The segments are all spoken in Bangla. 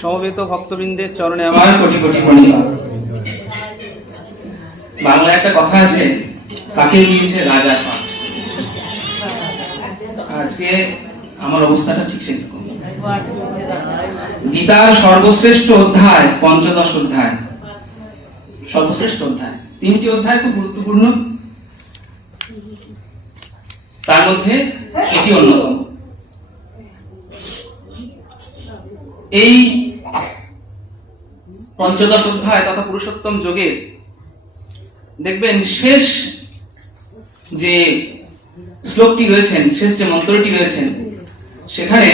সমবেত ভক্তবৃন্দের চরণে আমার কোটি কোটি প্রণাম। বাংলায় একটা কথা আছে, কাকে দিয়েছে রাজা পাঠ। আজকে আমার অবস্থাটা ঠিক সেরকম। গীতার সর্বশ্রেষ্ঠ অধ্যায় পঞ্চদশ অধ্যায়, সর্বশ্রেষ্ঠ অধ্যায়। 3টি অধ্যায় খুব গুরুত্বপূর্ণ, তার মধ্যে এটি অন্যতম। এই পঞ্চদশ অধ্যায় তথা পুরুষোত্তম যোগের দেখবেন শেষ যে শ্লোকটি রয়েছেন, শেষ যে মন্ত্রটি রয়েছেন, সেখানে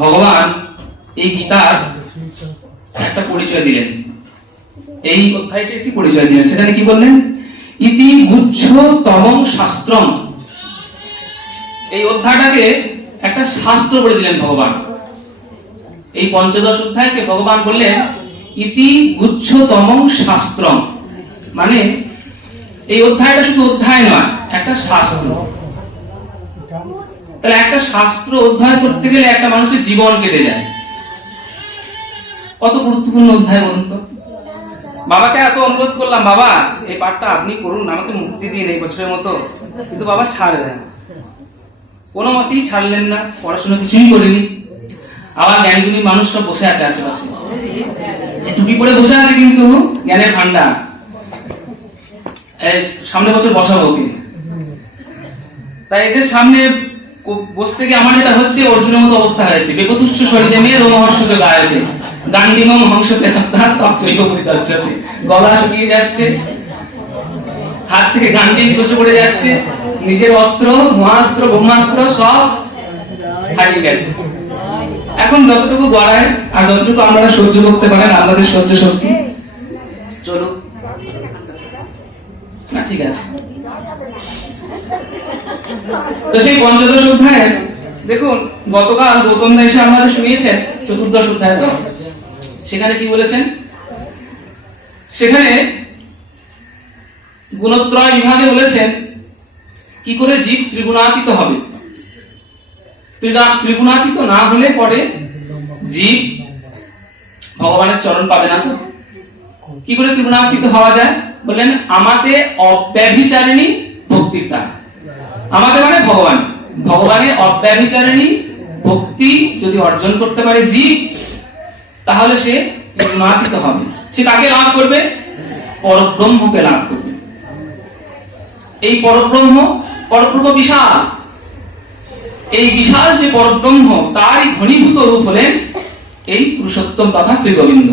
ভগবান এই গীতার একটা পরিচয় দিলেন। এই অধ্যায়টি একটি পরিচয় দিলেন। সেখানে কি বললেন? ইতি গুচ্ছ তমং শাস্ত্রম। এই অধ্যায়টাকে একটা শাস্ত্র বলে দিলেন ভগবান। এই পঞ্চদশ অধ্যায়কে ভগবান বললেন ইতি গুচ্ছ তমং শাস্ত্রম, মানে এই অধ্যায়টা শুধু অধ্যায় নয়, একটা শাস্ত্র। তাহলে একটা শাস্ত্র অধ্যায় করতে গেলে একটা মানুষের জীবন কেটে যায়। কত গুরুত্বপূর্ণ অধ্যায় বলুন তো। বাবাকে এত অনুরোধ করলাম, বাবা এই পাঠটা আপনি করুন, আমাকে মুক্তি দিন এই বছরের মতো, কিন্তু বাবা ছাড়বেন না, কোনো মতেই ছাড়লেন না। পড়াশোনা কিছুই করিনি। আবার জ্ঞানীগুণী মানুষ সব বসে আছে আশেপাশে, টুপি পরে বসে আছে, কিন্তু জ্ঞানের ভান্ডার। সামনে বছর বসাবো ওকে, তাই এদের সামনে বসতে গিয়ে আমার যেটা হচ্ছে অর্জুনের মতো অবস্থা হয়েছে। বেকতুষ্ঠ শরীরে মেয়ে রোমহর্ষতে গায়েতে গান্ডিমম হংসতে হস্তার তপচৈব পরিতচ্ছতে। গলা শুকিয়ে যাচ্ছে, হাত থেকে গান্ডিম খসে পড়ে যাচ্ছে, নিজের অস্ত্র, মহাস্ত্র, ব্রহ্মাস্ত্র সব হারিয়ে গেছে। এখন যতটুকু গড়ায় আর যতটুকু আমরা সহ্য করতে পারেন, আমাদের সহ্য শক্তি চলুক না, ঠিক আছে। তো সেই পঞ্চদশ অধ্যায় দেখুন, গতকাল গৌতম দা এসে আমাদের শুনিয়েছেন চতুর্দশ অধ্যায়। তো সেখানে কি বলেছেন? সেখানে গুণত্রয় বিভাগে বলেছেন কি করে জীব ত্রিগুণাতীত হবে। ত্রিগুণাতীত না হলে পরে জীব ভগবানের চরণ পাবে না। তো কি করে ত্রিগুণাতীত হওয়া যায়? বললেন আমাতে অব্যভিচারিণী ভক্তির দ্বারা। আমাদের মানে ভগবান, ভগবানের অব্যভিচারিণী ভক্তি যদি অর্জন করতে পারে জীব, তাহলে সে ত্রিগুণাতীত হবে। সে কাকে লাভ করবে? পরব্রহ্মকে লাভ করবে। এই পরব্রহ্ম বিশাল। এই বিশাল যে পরব্রহ্ম, তারই ঘনীভূত রূপ হলেন এই পুরুষোত্তম তথা শ্রী গোবিন্দ।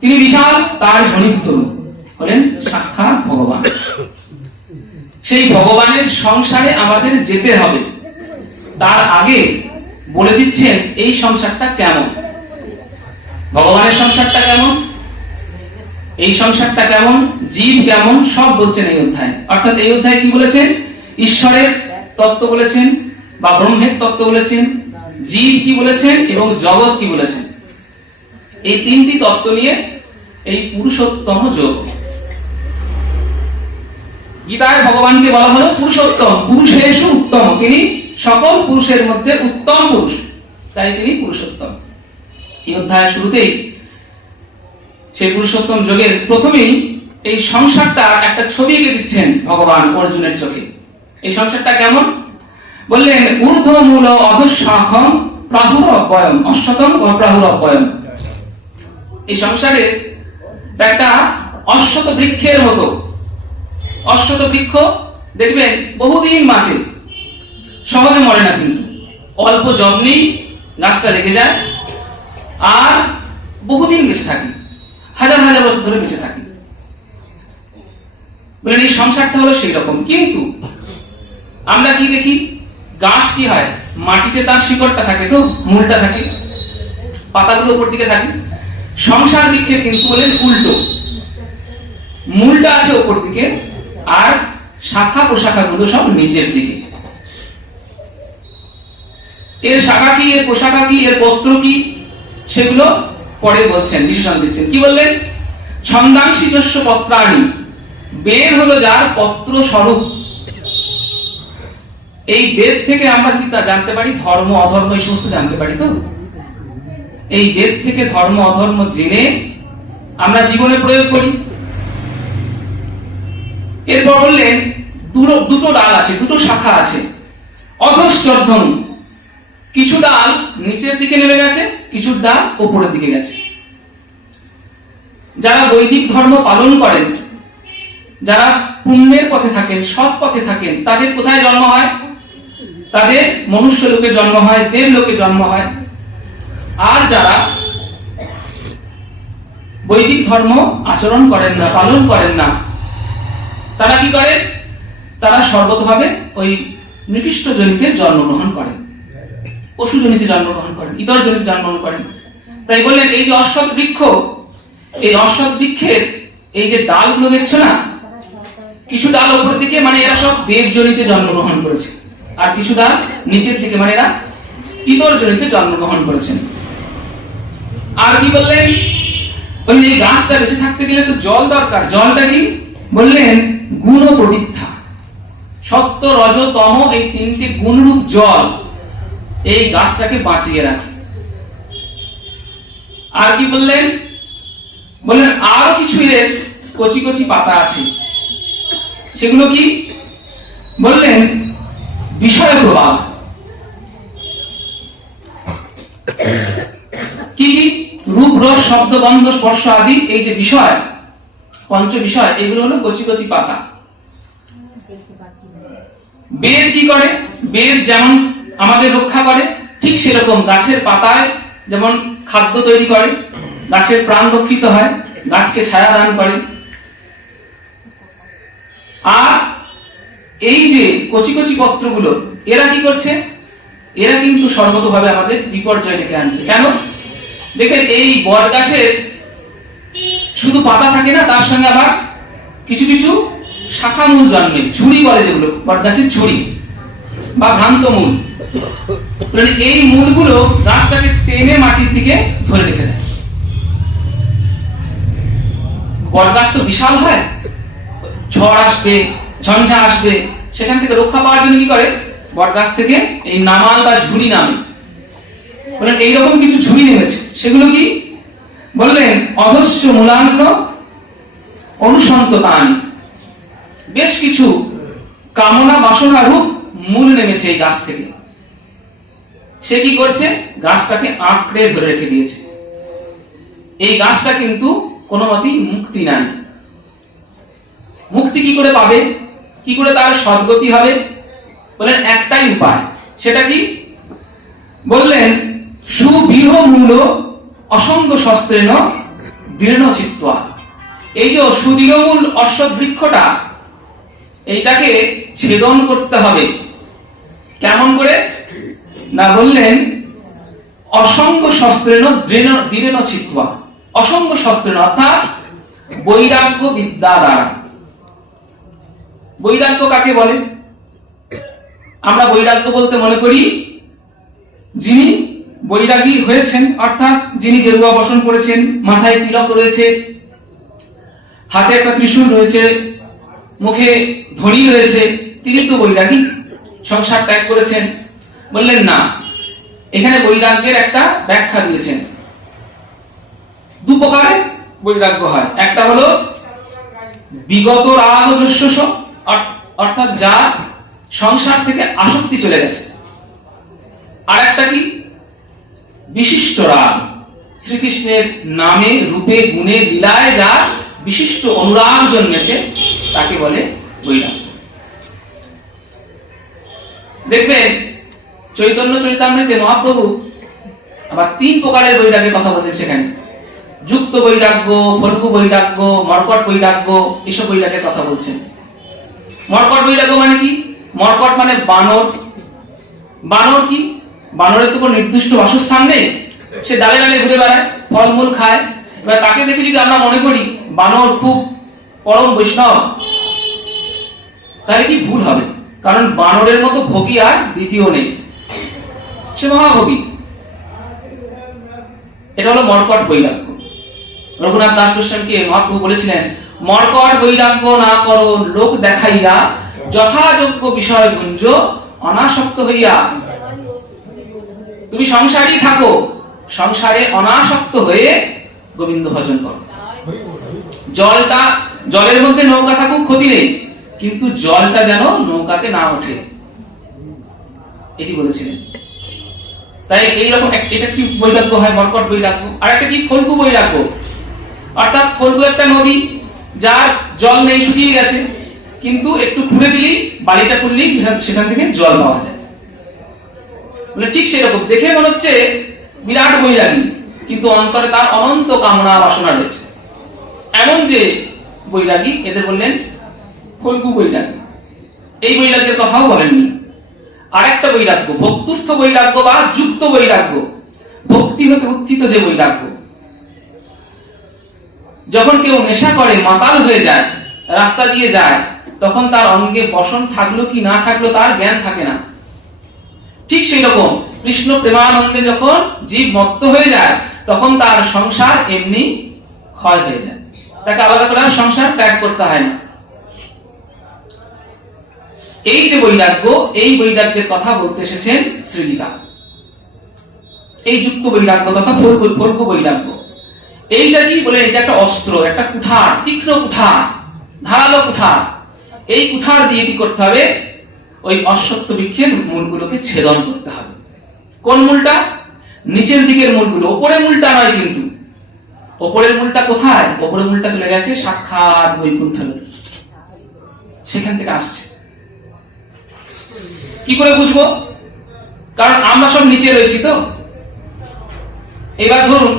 তিনি বিশাল, তার ঘনীভূত রূপ হলেন সাক্ষাৎ ভগবান। সেই ভগবানের সংসারে আমাদের যেতে হবে। তার আগে বলে দিচ্ছেন এই সংসারটা কেমন, ভগবানের সংসারটা কেমন, এই সংসারটা কেমন, জীব কেমন, সব বলছেন এই অধ্যায়। অর্থাৎ এই অধ্যায় কি বলেছেন? ঈশ্বরের তত্ত্ব বলেছেন বা ব্রহ্মের তত্ত্ব বলেছেন, জীব কি বলেছেন এবং জগৎ কি বলেছেন। এই 3টি তত্ত্ব নিয়ে এই পুরুষোত্তম যোগ। গীতায় ভগবানকে বলা হলো পুরুষোত্তম, পুরুষেষু উত্তম। তিনি সকল পুরুষের মধ্যে উত্তম পুরুষ, তাই তিনি পুরুষোত্তম। এই অধ্যায়ের শুরুতেই সেই পুরুষোত্তম যোগের প্রথমেই এই সংসারটা একটা ছবি এঁকে দিচ্ছেন ভগবান অর্জুনের চোখে। এই সংসারটা কেমন বললেন? ঊর্ধ্ব মূল অধঃশাখম প্রাহুর অব্যয়ম অশ্বতম ও প্রাহুর অব্যয়ম। এই সংসারে একটা অশ্বত বৃক্ষের মতো। অশ্বত বৃক্ষ দেখবেন বহুদিন বাঁচে, সহজে মরে না, কিন্তু অল্প যত্নেই গাছটা রেখে যায় আর বহুদিন বেঁচে থাকে, হাজার হাজার বছর ধরে বেঁচে থাকে। বলেন এই সংসারটা হলো সেই রকম। কিন্তু আমরা কি দেখি? গাছ কি হয়? মাটিতে তার শিকড়টা থাকে, তো মূলটা থাকে, পাতাগুলো উপর দিকে থাকে। সংসার বৃক্ষের কিন্তু বলেন উল্টো, মূলটা আছে উপর দিকে আর শাখা প্রশাখাগুলো সব নিচের দিকে। এর শাখা কি, এর প্রশাখা কি, এর পত্র কি, সেগুলো পরে বলছেন, বিশেষণ দিচ্ছেন। কি বললেন? ছন্দাংশী যস্য পত্রাণি, বের হলো যার পত্র স্বরূপ। এই বেদ থেকে আমরা কি তা জানতে পারি? ধর্ম অধর্ম এই সমস্ত জানতে পারি। তো এই বেদ থেকে ধর্ম অধর্ম জেনে আমরা জীবনে প্রয়োগ করি। এরপর বললেন দুটো ডাল আছে, দুটো শাখা আছে। অধশ্চর্ধন, কিছু ডাল নিচের দিকে নেমে গেছে, কিছু ডাল উপরের দিকে গেছে। যারা বৈদিক ধর্ম পালন করেন, যারা পুণ্যের পথে থাকেন, সৎ পথে থাকেন, তাদের কোথায় জন্ম হয়? তাদের মনুষ্য লোকে জন্ম হয়, দেব লোকে জন্ম হয়। আর যারা বৈদিক ধর্ম আচরণ করেন না, পালন করেন না, তারা কি করে? তারা সর্বতভাবে ওই নিকৃষ্ট জনিতে জন্মগ্রহণ করেন, পশু জনিতে জন্মগ্রহণ করেন, ইতর জনিতে জন্মগ্রহণ করেন। তাই বললেন এই যে অশ্বত্থ বৃক্ষ, এই অশ্বত্থ বৃক্ষের এই যে ডালগুলো দেখছো না, কিছু ডাল উপরের দিকে, মানে এরা সব দেব জনিতে জন্মগ্রহণ করেছে, আর কিছু ডাল নিচের দিকে, মানে এরা ইতর জনিতে জন্মগ্রহণ করেছেন। আর কি বললেন? বললেন এই গাছটা বেঁচে থাকতে গেলে তো জল দরকার। জলটা কি? বললেন গুণ প্রবৃদ্ধা, সত্য রজ তম, এই তিনটি গুণরূপ জল এই গাছটাকে বাঁচিয়ে রাখে। আর কি বললেন? বললেন আরো কিছু এর কচি কচি পাতা আছে, সেগুলো কি? বললেন বিষয় প্রভাব। কি কি? রূপ রস শব্দ গন্ধ স্পর্শ আদি, এই যে বিষয়, পঞ্চ বিষয়, এগুলো হলো কচি কচি পাতা। বেদ কি করে? বেদ যেমন আমাদের রক্ষা করে, ঠিক সেরকম গাছের পাতায় যেমন খাদ্য তৈরি করে, গাছের প্রাণ রক্ষিত হয়, গাছকে ছায়া দান করে। আর এই যে কচি কচি পত্রগুলো, এরা কি করছে? এরা কিন্তু সর্বতভাবে আমাদের বিপর্যয় ডেকে আনছে। কেন? দেখবেন এই বট গাছের শুধু পাতা থাকে না, তার সঙ্গে আবার কিছু কিছু শাখা মূল জন্মে, ঝুড়ি বলে যেগুলো, বট গাছের ঝুড়ি বা ভ্রান্ত মূল। এই মূলগুলো গাছটাকে টেনে মাটির দিকে ধরে রেখে দেয়। বট গাছ তো বিশাল হয়, ঝড় আসবে, ঝঞ্ঝা আসবে, সেখান থেকে রক্ষা পাওয়ার জন্য কি করে? বট গাছ থেকে এই নামাল বা ঝুড়ি নামে। বললেন এইরকম কিছু ঝুড়ি নেমেছে, সেগুলো কি? বললেন অধস্য মূলান্ন অনুসন্ততান, বেশ কিছু কামনা বাসনা রূপ মূল নেমেছে এই গাছ থেকে। সে কি করছে? গাছটাকে আঁকড়ে ধরে রেখে দিয়েছে। এই গাছটা কিন্তু কোনো মতেই মুক্তি নাই। মুক্তি কি করে পাবে? কি করে তার সদ্গতি হবে? বলেন একটাই উপায়। সেটা কি? বললেন সুবৃহ মূল অসঙ্গ শস্ত্রেণ দৃঢ় চিত্তা। এই যে সুদৃঢ়মূল অশ্বত্থ বৃক্ষটা, এইটাকে ছেদন করতে হবে। কেমন করে? না বললেন অসঙ্গ শস্ত্রেণ দৃঢ় চিত্তা। অসঙ্গ শস্ত্রেণ অর্থাৎ বৈরাগ্য বিদ্যা দ্বারা। বৈরাগ্য কাকে বলে? আমরা বৈরাগ্য বলতে মনে করি যিনি বৈরাগী হয়েছেন, অর্থাৎ যিনি গেরুয়া বসন করেছেন, মাথায় তিলক রয়েছে, হাতে একটা ত্রিশূল রয়েছে, মুখে ধনী রয়েছে, তিনি তো বৈরাগী, সংসার ত্যাগ করেছেন। বললেন না, এখানে বৈরাগ্যের একটা ব্যাখ্যা দিয়েছেন। দু প্রকারে বৈরাগ্য হয়। একটা হলো বিগত রাগ যস্য, অর্থাৎ যা সংসার থেকে আসক্তি চলে গেছে। আর একটা কি? বিশিষ্ট রাগ, শ্রীকৃষ্ণের নামে রূপে গুণে লীলায় যা বিশিষ্ট অনুরাগ জন্মেছে, তাকে বলে বৈরাগ্য। দেখবেন চৈতন্য চরিতামৃতে মহাপ্রভু আবার 3 প্রকারের বৈরাগ্যের কথা বলছেন সেখানে। যুক্ত বৈরাগ্য, ফল্গু বৈরাগ্য, মর্কট বৈরাগ্য, এসব বৈরাগ্যের কথা বলছেন। মর্কট বৈরাগ্য মানে কি? মর্কট মানে বানর। বানর কি? বানরের তো কোনো নির্দিষ্ট বাসস্থান নেই, সে ডালে ডালে ঘুরে বেড়ায়, ফলমূল খায়। এবার তাকে দেখে যদি আমরা মনে করি বানর খুব পরম বৈষ্ণব, তাহলে কি ভুল হবে? কারণ বানরের মতো ভোগী আর দ্বিতীয় নেই, সে মহাভোগী। এটা হলো মর্কট বৈরাগ্য। রঘুনাথ দাস গোস্বামীকে মহাপ্রভু বলেছিলেন, মর্কট বৈরাগ্য না করো লোক দেখাইয়া, যথাযোগ্য বিষয় গুঞ্জ অনাসক্ত হইয়া, তুমি সংসারই থাকো, সংসারে অনাসক্ত হয়ে গোবিন্দ ভজন করো। জলের মধ্যে নৌকা থাকুক ক্ষতি নেই, কিন্তু জলটা যেন নৌকাতে না ওঠে, এটি বলেছিলেন। তাই এইরকম এটা কি বৈরাগ্য হয়, মর্কট বৈরাগ্য। আর একটা কি ফল্গু বৈরাগ্য, অর্থাৎ ফল্গু একটা নদী, যার জল নেই, শুকিয়ে গেছে, কিন্তু একটু খুঁড়ে দিলেই, বালিটা খুললেই সেখান থেকে জল পাওয়া যায়। মানে ঠিক সেরকম দেখে মনে হচ্ছে বিরাট বৈরাগী, কিন্তু অন্তরে তার অনন্ত কামনা বাসনা রয়েছে। এমন যে বৈরাগী, এদের বললেন ফল্গু বৈরাগী। এই বৈরাগ্যের কথাও বলেননি। আরেকটা বৈরাগ্য, ভক্তুর্থ বৈরাগ্য বা যুক্ত বৈরাগ্য, ভক্তি হতে উত্থিত যে বৈরাগ্য। যখন কেউ নেশা করে, মাতাল হয়ে যায়, রাস্তা দিয়ে যায়, তখন তার অঙ্গে বসন থাকলো কি না থাকলো তার জ্ঞান থাকে না। ঠিক সেই রকম কৃষ্ণ প্রেমানন্দে যখন জীব মত্ত হয়ে যায়, তখন তার সংসার এমনি ক্ষয় হয়ে যায়, তাকে আলাদা করে সংসার ত্যাগ করতে হয় না। এই যে বৈরাগ্য, এই বৈরাগ্যের কথা বলতে এসেছেন শ্রীগীতা। এই যুক্ত বৈরাগ্য তথা ফল্গু বৈরাগ্য, এইটা কি বলে, এটা একটা অস্ত্র, একটা কুঠার, তীক্ষ্ণ কুঠার, ধারালো কুঠার। এই কুঠার দিয়ে কি করতে হবে, ওই অশ্বত্থ বৃক্ষের মূলগুলোকে ছেদন করতে হবে। কোন মূলটা? নিচের দিকের মূলগুলো, ওপরের মূলটা নয়। কিন্তু ওপরের মূলটা কোথায়? ওপরের মূলটা চলে গেছে সাক্ষাৎ বৈকুণ্ঠ, সেখান থেকে আসছে। কি করে বুঝবো? কারণ আমরা সব নিচে রয়েছি তো। এবার ধরুন,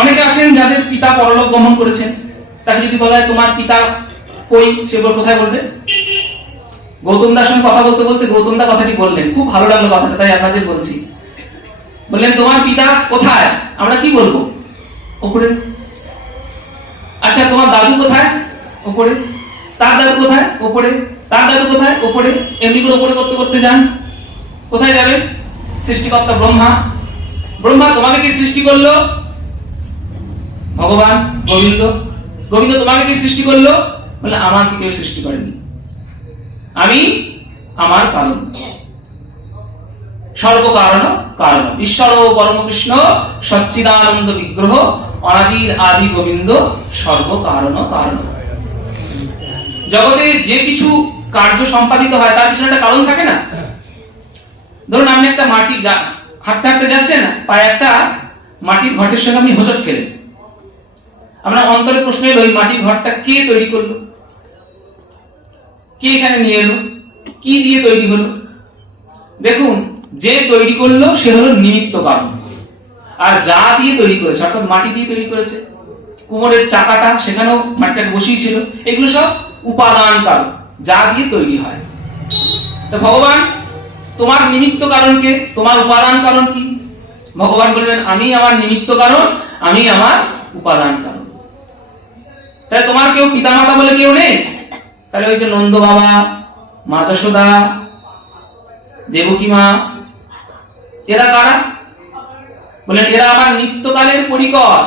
অনেকে আছেন যাদের পিতা পরলোক গমন করেছেন, তাকে যদি বলা হয় তোমার পিতা কই, সে কোথায় বলবে? গৌতম দার সঙ্গে কথা বলতে বলতে গৌতম দা কথাটি বললেন, খুব ভালো লাগলো কথাটা, তাই আপনাদের বলছি। বললেন তোমার পিতা কোথায়, আমরা কি বলবো? উপরে। আচ্ছা তোমার দাদু কোথায়? উপরে। তার দাদু কোথায়? উপরে। তার দাদু কোথায়? উপরে। এমনি করে উপরে করতে করতে যান, কোথায় যাবে? সৃষ্টিকর্তা ব্রহ্মা। ব্রহ্মা তোমাকে কি সৃষ্টি করলো? ভগবান। গোবিন্দ। গোবিন্দ তোমাকে কি সৃষ্টি করলো? বলে আমাকে কেউ সৃষ্টি করেনি, আমি আমার কারণ। সর্বকারণ কারণ, ঈশ্বর পরম কৃষ্ণ সচ্চিদানন্দ বিগ্রহ, অনাদির আদি গোবিন্দ, সর্বকারণ কারণ। জগতে যে কিছু কার্য সম্পাদিত হয় তার পিছনে একটা কারণ থাকে না? ধরুন আপনি একটা মাটি হাঁটতে হাঁটতে যাচ্ছেন, পায়ে একটা মাটির ঘটের সঙ্গে আপনি হোঁচট খেলেন, আপনার অন্তরে প্রশ্ন এলো, ওই মাটির ঘরটা কে তৈরি করলো? কে এখানে নিয়ে এলো? কি দিয়ে তৈরি হলো? দেখুন, যে তৈরি করলো সে হলো নিমিত্ত কারণ, আর যা দিয়ে তৈরি করেছে, অর্থাৎ মাটি দিয়ে তৈরি করেছে, কুমোরের চাকাটা সেখানেও মাটিটাকে বসিয়েছিল, এগুলো সব উপাদান কারণ, যা দিয়ে তৈরি হয়। তো ভগবান, তোমার নিমিত্ত কারণকে, তোমার উপাদান কারণ কি? ভগবান বলবেন আমি আমার নিমিত্ত কারণ, আমি আমার উপাদান কারণ। তাহলে তোমার কেউ পিতামাতা বলে কেউ নেই? তাহলে ওই যে নন্দ বাবা, মা যশোদা, দেবকী মা, এরা কারা? বলেন এরা আমার নিত্যকালের পরিকর,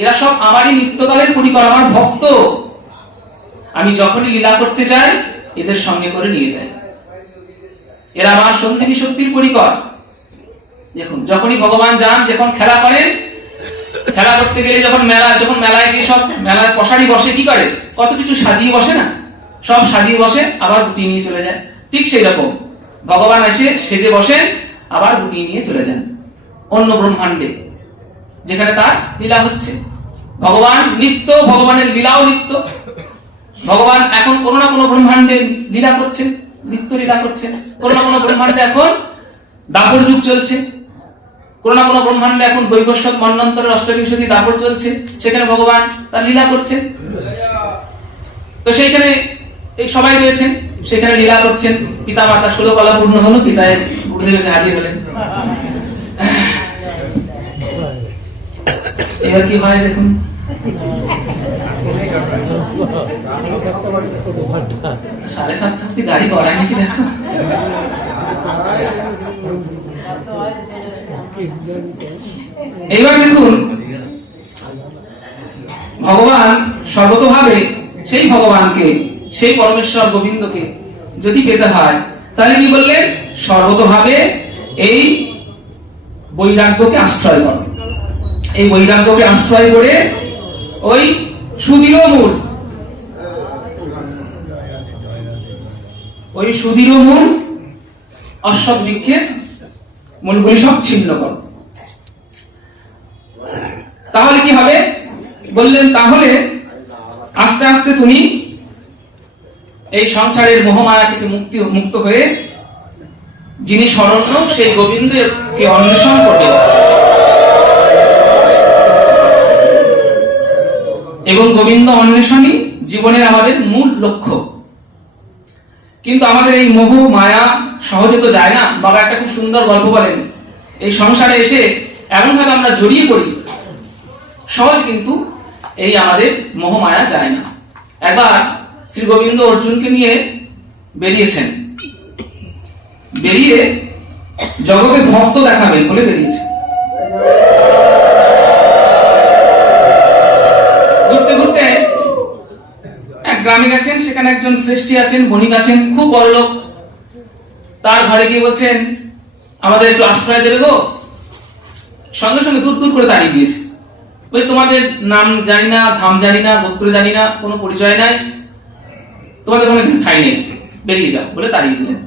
এরা সব আমারই নিত্যকালের পরিকর, আমার ভক্ত। আমি যখনই লীলা করতে চাই এদের সঙ্গে করে নিয়ে যাই, এরা আমার সন্ধিনী শক্তির পরিকর। দেখুন, যখনই ভগবান যান, যখন খেলা করেন, খেলা করতে গেলে যখন মেলায় গিয়ে সব মেলার পশারি বসে, কি করে? কত কিছু সাজিয়ে বসে না, সব সাজিয়ে বসে, আবার গুটিয়ে নিয়ে চলে যায়। ঠিক সেই রকম ভগবান এসে সেজে বসেন, আবার গুটিয়ে নিয়ে চলে যান অন্য ব্রহ্মাণ্ডে, যেখানে তার লীলা হচ্ছে। ভগবান নিত্য, ভগবানের লীলাও নিত্য। ভগবান এখন কোনো না কোনো ব্রহ্মাণ্ডে লীলা করছেন, নিত্য লীলা করছেন। কোনো না কোনো ব্রহ্মাণ্ডে এখন দাপর যুগ চলছে, কোনো না কোনো ব্রহ্মাণ্ডে এখন বৈবস্বত মন্বন্তরের অষ্টবিংশতি দাপর চলছে, সেখানে ভগবান তার লীলা করছেন। তো সেইখানে এই সবাই রয়েছেন, সেখানে লীলা করছেন। পিতা মাতা 16 কলা পূর্ণ হলো, পিতায় গুরুদেব এসে হাজির হলেন। এবার কি হয় দেখুন, সাড়ে 7 অব্দি গাড়ি গড়ায় নাকি দেখো। এইবার দেখুন, ভগবান সর্বতভাবে সেই ভগবানকে সেই পরমেশ্বর গোবিন্দকে যদি পেতে হয়, তাহলে কি বললেন? সর্বতভাবে এই বৈরাগ্যকে আশ্রয় করো। এই বৈরাগ্যকে আশ্রয় করে ওই সুদৃঢ় মূল, ওই সুদৃঢ় মূল অশ্বত্থ বৃক্ষের মূলগুলি সব ছিন্ন করো। তাহলে কি হবে? বললেন তাহলে আস্তে আস্তে তুমি এই সংসারের মোহমায়া থেকে মুক্ত হয়ে যিনি শরণ্য সেই গোবিন্দকে অন্বেষণ করবে, এবং গোবিন্দ অন্বেষণই জীবনের আমাদের মূল লক্ষ্য। কিন্তু আমাদের এই মোহ মায়া সহজে তো যায় না। বাবা একটা খুব সুন্দর গল্প বলেন, এই সংসারে এসে এমন ভাবে আমরা জড়িয়ে পড়ি, সহজ কিন্তু এই আমাদের মোহ মায়া যায় না। একবার শ্রী গোবিন্দ অর্জুনকে নিয়ে বেরিয়েছেন, বেরিয়ে জগতে ভক্ত দেখাবেন বলে বেরিয়েছে। ঘুরতে ঘুরতে এক গ্রামে গেছেন, সেখানে একজন শ্রেষ্ঠী আছেন, বণিক আছেন, খুব বড় লোক। তার ঘরে গিয়ে বলছেন আমাদের একটু আশ্রয় দেবে গো। সঙ্গে সঙ্গে দূর দূর করে তাড়িয়ে দিয়েছে। বলে তোমাদের নাম জানি না, ধাম জানি না, গোত্র জানি না, কোনো পরিচয় নাই, তোমাদের কোনো ঠাঁই নেই, বেরিয়ে যাও বলে তাড়িয়ে দিলেন।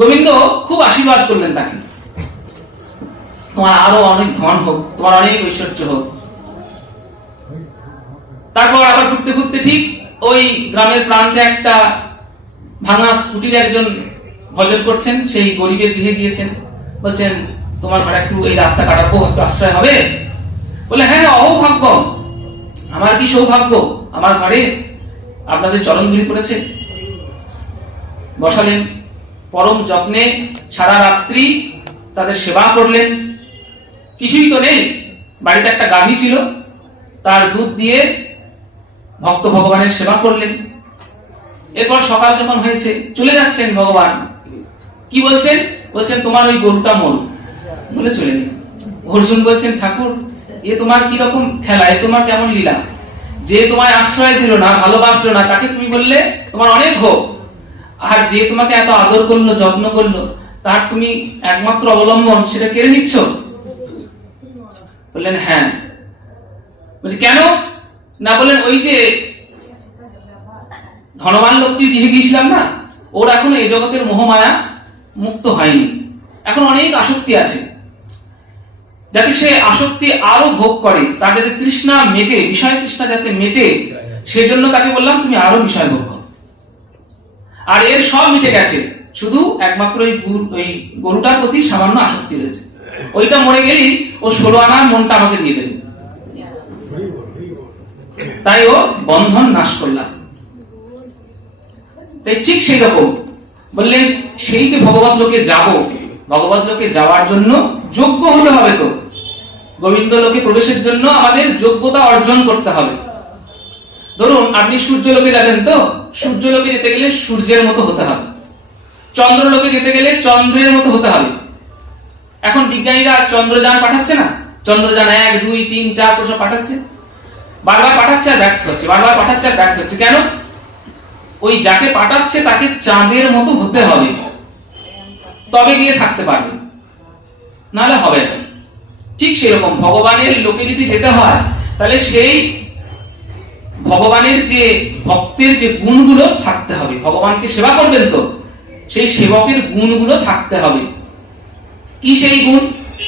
গোবিন্দ খুব আশীর্বাদ করলেন তাকে, তোমার আরো অনেক ধন হোক, তোমার অনেক ঐশ্বর্য হোক। তারপর আবার ঘুরতে ঘুরতে ঠিক ওই গ্রামের প্রান্তে একটা ভাঙা কুটিরে একজন ভজন করছেন, সেই গরিবের গৃহে গিয়েছেন। বলছেন তোমার ঘরে একটু এই রাতটা কাটাবো, একটু আশ্রয় হবে? বলে হ্যাঁ, অহৌভাগ্য, আমার কি সৌভাগ্য, আমার ঘরে আপনাদের চরণ ধুলি পড়েছে। বসালেন, পরম যত্নে সারা রাত্রি তাদের সেবা করলেন। কিছুই তো নেই, বাড়িতে একটা গাভী ছিল, তার দুধ দিয়ে ভক্ত ভগবানের সেবা করলেন। এরপর সকাল যখন হয়েছে চলে যাচ্ছেন ভগবান, কি বলছেন? বলছেন তোমার ওই গরুটা মরু বলে চলে গেল। অর্জুন বলছেন ঠাকুর, এ তোমার কি রকম খেলা, এ তোমার কেমন লীলা? যে তোমায় আশ্রয় দিল না, ভালোবাসলো না, তাকে তুমি বললে তোমার অনেক হোক, আর যে তোমাকে এত আদর করলো, যত্ন করলো, তার তুমি একমাত্র অবলম্বন, সেটা কেড়ে নিচ্ছ। বললেন হ্যাঁ। বলছে কেন? না বললেন ওই যে ধনবান লোকটি দিয়ে গিয়েছিলাম না, ওর এখনো এই জগতের মোহমায়া মুক্ত হয়নি, এখন অনেক আসক্তি আছে। যাতে সে আসক্তি আরো ভোগ করে, তার যাতে তৃষ্ণা মেটে, বিষয় তৃষ্ণা যাতে মেটে, সেজন্য তাকে বললাম তুমি আরো বিষয় ভোগ করো। আর এর সব মিটে গেছে, শুধু একমাত্র ওই গরুটার প্রতি সামান্য আসক্তি রয়েছে। ওইটা মরে গেলেই ও 16 আনার মনটা আমাকে দিয়ে দেবে, তাই ও বন্ধন নাশ করলাম। তাই ঠিক সেই রকম বললেন, সেই যে ভগবত লোকে যাব, ভগবত লোকে যাওয়ার জন্য যোগ্য হতে হবে। তো গোবিন্দ লোকে প্রবেশের জন্য আমাদের যোগ্যতা অর্জন করতে হবে। ধরুন আপনি সূর্য লোকে যাবেন, তো সূর্য লোকে যেতে গেলে সূর্যের মতো হতে হবে, চন্দ্র লোকে যেতে গেলে চন্দ্রের মতো হতে হবে। এখন বিজ্ঞানীরা চন্দ্রযান পাঠাচ্ছে না, চন্দ্রযান 1, 2, 3, 4 প্রসব পাঠাচ্ছে, বারবার পাঠাচ্ছে আর ব্যর্থ হচ্ছে, বারবার পাঠাচ্ছে আর ব্যর্থ হচ্ছে। কেন? ওই যাকে পাঠাচ্ছে তাকে চাঁদের মতো হতে হবে, তবে গিয়ে থাকতে পারবে, নাহলে হবে না। ঠিক সেরকম ভগবানের লোকে যদি যেতে হয়, তাহলে সেই ভগবানের যে ভক্তের যে গুণগুলো থাকতে হবে, ভগবানকে সেবা করবেন তো সেই সেবকের গুণগুলো থাকতে হবে। কি সেই গুণ?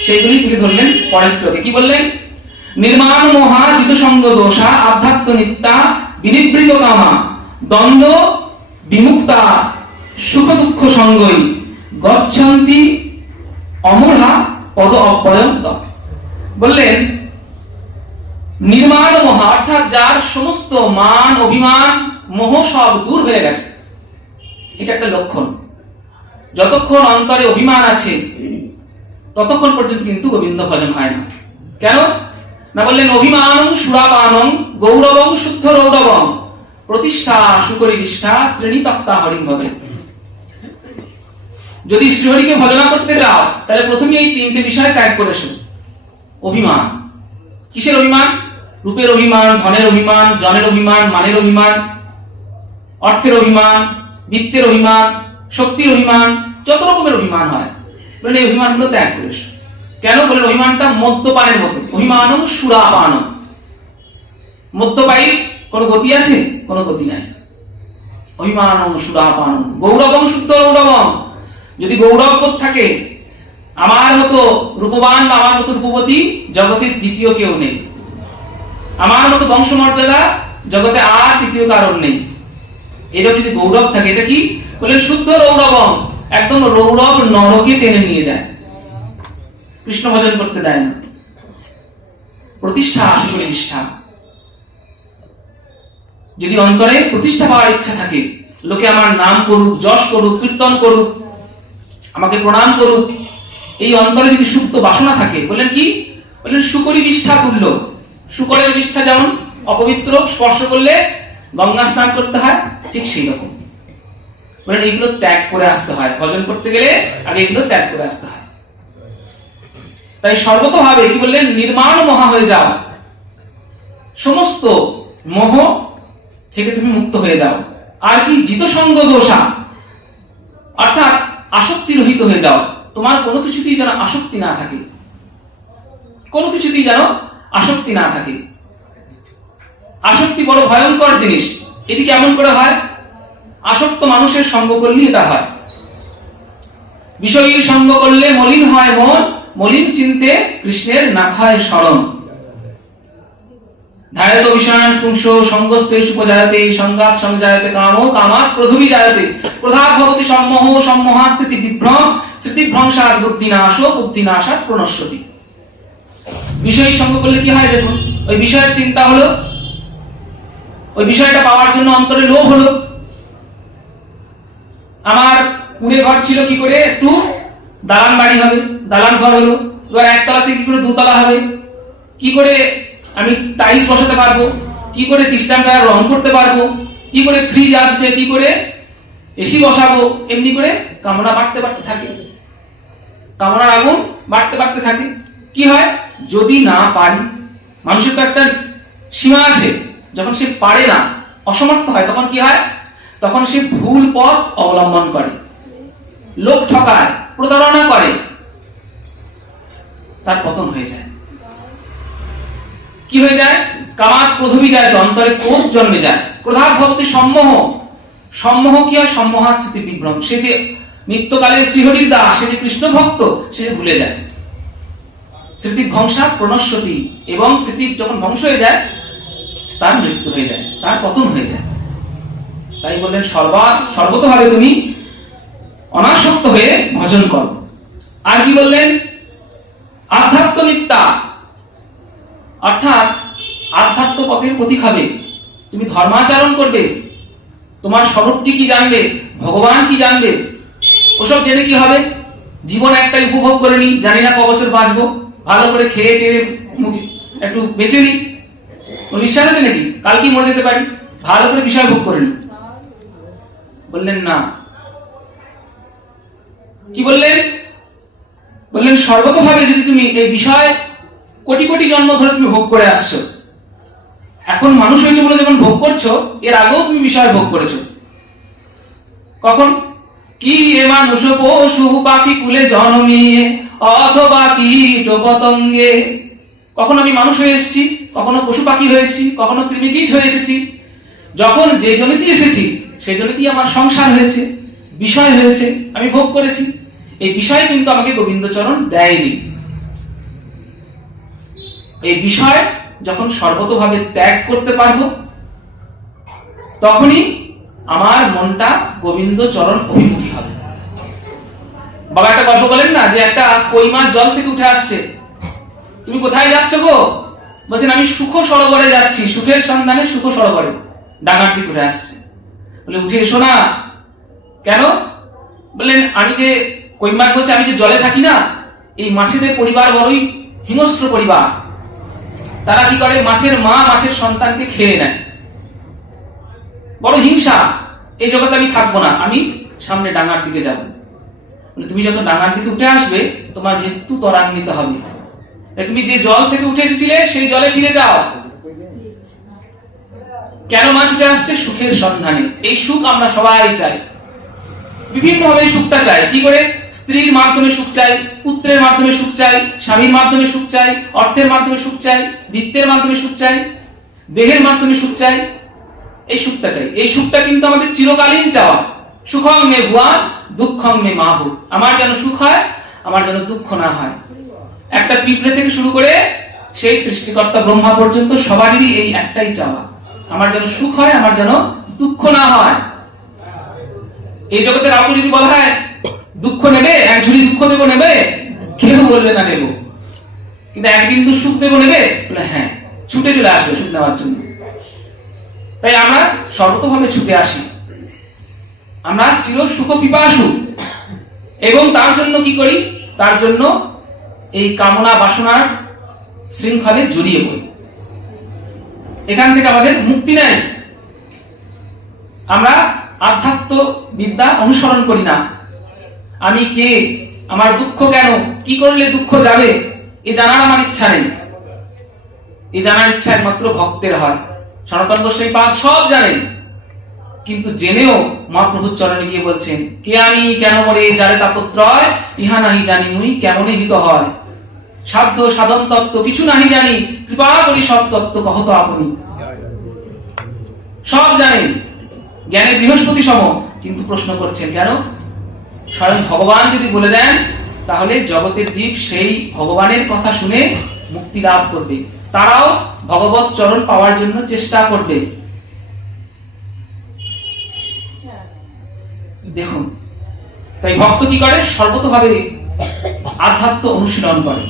সেইগুলি তুলে ধরলেন পরের শ্লোকে। কি বললেন? নির্মাণ মোহা জিত সঙ্গ দোষা আধ্যাত্ম নিত্যা বিনিবৃত কামা দ্বন্দ্ব বিমুক্তা সুখ দুঃখ সঙ্গই গচ্ছন্তি অমূঢ়া পদ অপয়ন্ত। বললেন নির্মাণ মোহ, অর্থাৎ যার সমস্ত মান অভিমান মোহ সব দূর হয়ে গেছে, এটা একটা লক্ষণ। যতক্ষণ অন্তরে অভিমান আছে ততক্ষণ পর্যন্ত কিন্তু গোবিন্দ ভজন হয় না। কেন না? বললেন অভিমানং সুরাপানং গৌরবং শুদ্ধ রৌরবং প্রতিষ্ঠা সুকরি নিষ্ঠা ত্রিণীতপ্তা হরিং ভবে। যদি শ্রীহরিকে ভজনা করতে যাও, তাহলে প্রথমে এই 3টে বিষয় ত্যাগ করেছো। অভিমান, কিসের অভিমান? রূপের অভিমান, ধনের অভিমান, জনের অভিমান, মানের অভিমান, অর্থের অভিমান, বিত্তের অভিমান, শক্তির অভিমান, যত রকমের অভিমান হয়, বলেন এই অভিমানগুলো ত্যাগ করে এসো। কেন? বলেন অভিমানটা মদ্যপানের মতো, অভিমানম সুরাপানম। মদ্যপায়ীর কোন গতি আছে? কোন গতি নাই। অভিমানম সুরাপানম গৌরবম শুদ্ধ গৌরবম। যদি গৌরব বোধ থাকে, আমার মতো রূপবান বা আমার মতো রূপবতী জগতের দ্বিতীয় কেউ নেই, আমার মতো বংশমর্যাদা জগতে আর তৃতীয় কারণ নেই, এটা যদি গৌরব থাকে, এটা কি বলে? শুদ্ধ গৌরবম। একদম গৌরব নরকে টেনে নিয়ে যায়, কৃষ্ণ ভজন করতে দেয় না। প্রতিষ্ঠা আসলে নিষ্ঠা। যদি অন্তরে প্রতিষ্ঠা পাওয়ার ইচ্ছা থাকে, লোকে আমার নাম করুক, যশ করুক, কীর্তন করুক, আমাকে প্রণাম করুক, এই অন্তরে যদি সুপ্ত বাসনা থাকে, বললেন কি? বললেন শুকরি বিষ্ঠা তুল্য। শুকরের বিষ্ঠা যেমন অপবিত্র, স্পর্শ করলে গঙ্গা স্নান করতে হয়, ঠিক সেই রকম বলেন এইগুলো ত্যাগ করে আসতে হয়। ভজন করতে গেলে আগে এগুলো ত্যাগ করে আসতে হয়। তাই সর্বতভাবে কি বললেন? নির্মাণ মহা হয়ে যাও, সমস্ত মোহ থেকে তুমি মুক্ত হয়ে যাও। আর কি? জিত সঙ্গ দোষা, অর্থাৎ আসক্তি রহিত হয়ে যাও। তোমার কোনো কিছুতেই যেন আসক্তি না থাকে, কোনো কিছুতেই যেন আসক্তি না থাকে। আসক্তি বড় ভয়ঙ্কর জিনিস। এটি কেমন করে হয়? আসক্ত মানুষের সঙ্গ করলে এটা হয়। বিষয়ীর সঙ্গ করলে মলিন হয় মন, মলিন চিন্তে কৃষ্ণের না হয় স্মরণ। ধায়ত বিষয়ান পুংস সঙ্গস্তেষু উপজায়তে, সঙ্গাৎ সংজায়তে কামো, কামাৎ ক্রোধবি জায়তে, ক্রোধাৎ ভবতি সম্মোহ, সম্মোহাৎ স্মৃতি বিভ্রম, স্মৃতি ভ্রংসাৎ বুদ্ধিনাশো, বুদ্ধিনাশাৎ প্রণশ্যতি। বিষয়ী সঙ্গ করলে কি হয়? দেখুন, ওই বিষয়ের চিন্তা হলো, ওই বিষয়টা পাওয়ার জন্য অন্তরে লোভ হলো। আমার কুড়ে ঘর ছিল, কি করে একটু দালান বাড়ি হবে, দালান ঘর হলো। এবার একতলা থেকে কি করে দুতলা হবে, কি করে আমি টাইলস বসাতে পারবো, কি করে ক্রিস্টানটা রং করতে পারবো, কি করে ফ্রিজ আসবে, কি করে এসি বসাবো, এমনি করে কামনা বাড়তে বাড়তে থাকে, কামনার আগুন বাড়তে বাড়তে থাকে। কি হয়? যদি না পারি, মানুষের তো একটা সীমা আছে, যখন সে পারে না, অসমর্থ হয়, তখন কি হয়? তখন সে ভুল পথ অবলম্বন করে, লোক ঠকায়, প্রতারণা করে, তার পতন হয়ে যায়। কি হয়ে যায়? কামাৎ ক্রোধবি যায়, অন্তরে ক্রোধ জন্মে যায়। ক্রোধাৎ ভবতি সম্মোহ, সম্মোহ কি হয়? সম্মোহাৎ স্মৃতি বিভ্রম। সে যে নিত্যকালের শ্রীহরির দাস, সে যে কৃষ্ণ ভক্ত, সে ভুলে যায়। স্মৃতি ভ্রংসাৎ প্রণশ্যতি, এবং স্মৃতি যখন ধ্বংস হয়ে যায়, তার মৃত্যু হয়ে যায়, তার পতন হয়ে যায়। তাই বললেন সর্বতভাবে তুমি অনাসক্ত হয়ে ভজন করো। আর কি বললেন? আধ্যাত্ম নিত্যা, অর্থাৎ আধ্যাত্ম পথের পথিক হবে। তুমি ধর্মাচরণ করবে, তোমার স্বরূপটি কি জানবে, ভগবান কি জানবে, ওসব জেনে কি হবে? জীবন একটাই উপভোগ করে নি, জানি না ক বছর বাঁচবো, ভালো করে খেয়ে টেয়ে একটু বেঁচে নি, বিশ্বাস আছে নাকি কাল কি মরে যেতে পারি, ভালো করে বিষয় ভোগ করে নি। বললেন না। কি বললেন? বললেন সর্বতভাবে যদি তুমি এই বিষয় কোটি কোটি জন্ম ধরে তুমি ভোগ করে আসছো, এখন মানুষ হয়েছে বলে যেমন ভোগ করছো, এর আগেও তুমি বিষয় ভোগ করেছো। কখন? কি এ মানুষ পশু পাখি কুলে জন্মিয়ে, অথবা কীট পতঙ্গে। কখনো আমি মানুষ হয়ে এসেছি, কখনো পশু পাখি হয়েছি, কখনো কৃমিকীট হয়ে এসেছি। যখন যে জনিতে এসেছি, সেই জনিতেই আমার সংসার হয়েছে, বিষয় হয়েছে, আমি ভোগ করেছি। এই বিষয় কিন্তু আমাকে গোবিন্দচরণ দেয়নি। এই বিষয় যখন সর্বতভাবে ত্যাগ করতে পারবো, তখনই আমার মনটা গোবিন্দচরণ অভিমুখী হবে। বাবা একটা গল্প বলেন না, যে একটা কই মাছ জল থেকে উঠে আসছে। তুমি কোথায় যাচ্ছ গো? বলছেন আমি সুখ সরোবরে যাচ্ছি, সুখের সন্ধানে সুখ সরোবরে। ডাঙার দিকে উঠে আসছে, বলে উঠে এসো না। কেন? বললেন আমি যে কই মাছ, বলছে আমি যে জলে থাকি না, এই মাছেদের পরিবার বড়ই হিংস্র পরিবার। তারা কি করে? মাছের মা মাছের সন্তানকে খেয়ে নেয়, বড় হিংসা। এই জগতে আমি থাকবো না, আমি সামনে ডাঙার দিকে যাব। তুমি যত ডাঙার দিকে উঠে আসবে, তোমার মৃত্যু ত্বরান্বিত হবে। তুমি যে জল থেকে উঠে এসেছিলে, সেই জলে ফিরে যাও। কেন মা ছুটে আসছে? সুখের সন্ধানে। এই সুখ আমরা সবাই চাই, বিভিন্ন ভাবে সুখটা চাই। কি করে? স্ত্রীর মাধ্যমে সুখ চাই, পুত্রের মাধ্যমে সুখ চাই, স্বামীর মাধ্যমে সুখ চাই, অর্থের মাধ্যমে সুখ চাই, বৃত্তের মাধ্যমে সুখ চাই, দেহের মাধ্যমে সুখ চাই। এই সুখটা চাই। এই সুখটা কিন্তু আমাদের চিরকালীন চাওয়া। সুখং মে ভুয়া দুঃখং মে মাহু। আমার যেন সুখ হয়, আমার যেন দুঃখ না হয়। একটা পিঁপড়ে থেকে শুরু করে সেই সৃষ্টিকর্তা ব্রহ্মা পর্যন্ত সবারই এই একটাই চাওয়া, আমার যেন সুখ হয়, আমার যেন দুঃখ না হয়। এই জগতে কাউকে যদি বলা হয় দুঃখ নেবে, এক ঝুড়ি দুঃখ দেবো নেবে, কেউ বলবে না নেবো। কিন্তু এক বিন্দু সুখ দেবো নেবে, বলে হ্যাঁ, ছুটে চলে আসবে সুখ নেওয়ার জন্য। তাই আমরা সর্বতভাবে ছুটে আসি, আমরা চির সুখ পিপাসু। এবং তার জন্য কি করি? তার জন্য এই কামনা বাসনার শৃঙ্খলে জড়িয়ে পড়ি। এখান থেকে আমাদের মুক্তি নেই। আমরা আধ্যাত্ম বিদ্যা অনুসরণ করি না। আমি কে, আমার দুঃখ কেন, কি করলে দুঃখ যাবে, এ জানার আমার ইচ্ছা নেই। এ জানার ইচ্ছা একমাত্র ভক্তের হয়। সনাতন গোস্বামী পাদ সব জানেন, কিন্তু জেনেও মহাপ্রভুর চরণে গিয়ে বলছেন, কে আমি, কেন মরে, যারে তাপত্রয়, ইহা নাহি জানি মুই, কেমনে হিত হয়। সাধ্য সাধন তত্ত্ব কিছু নাহি জানি, কৃপা করি সব তত্ত্ব কহত আপনি। সব জানেন, জ্ঞানে বৃহস্পতি সম, কিন্তু প্রশ্ন করছেন কেন? স্বয়ং ভগবান যদি বলে দেন, তাহলে জগতের জীব সেই ভগবানের কথা শুনে মুক্তি লাভ করবে, তারাও ভগবত চরণ পাওয়ার জন্য চেষ্টা করবে। দেখুন, তাই ভক্ত কি করে? সর্বতভাবে আধ্যাত্ম অনুশীলন করে।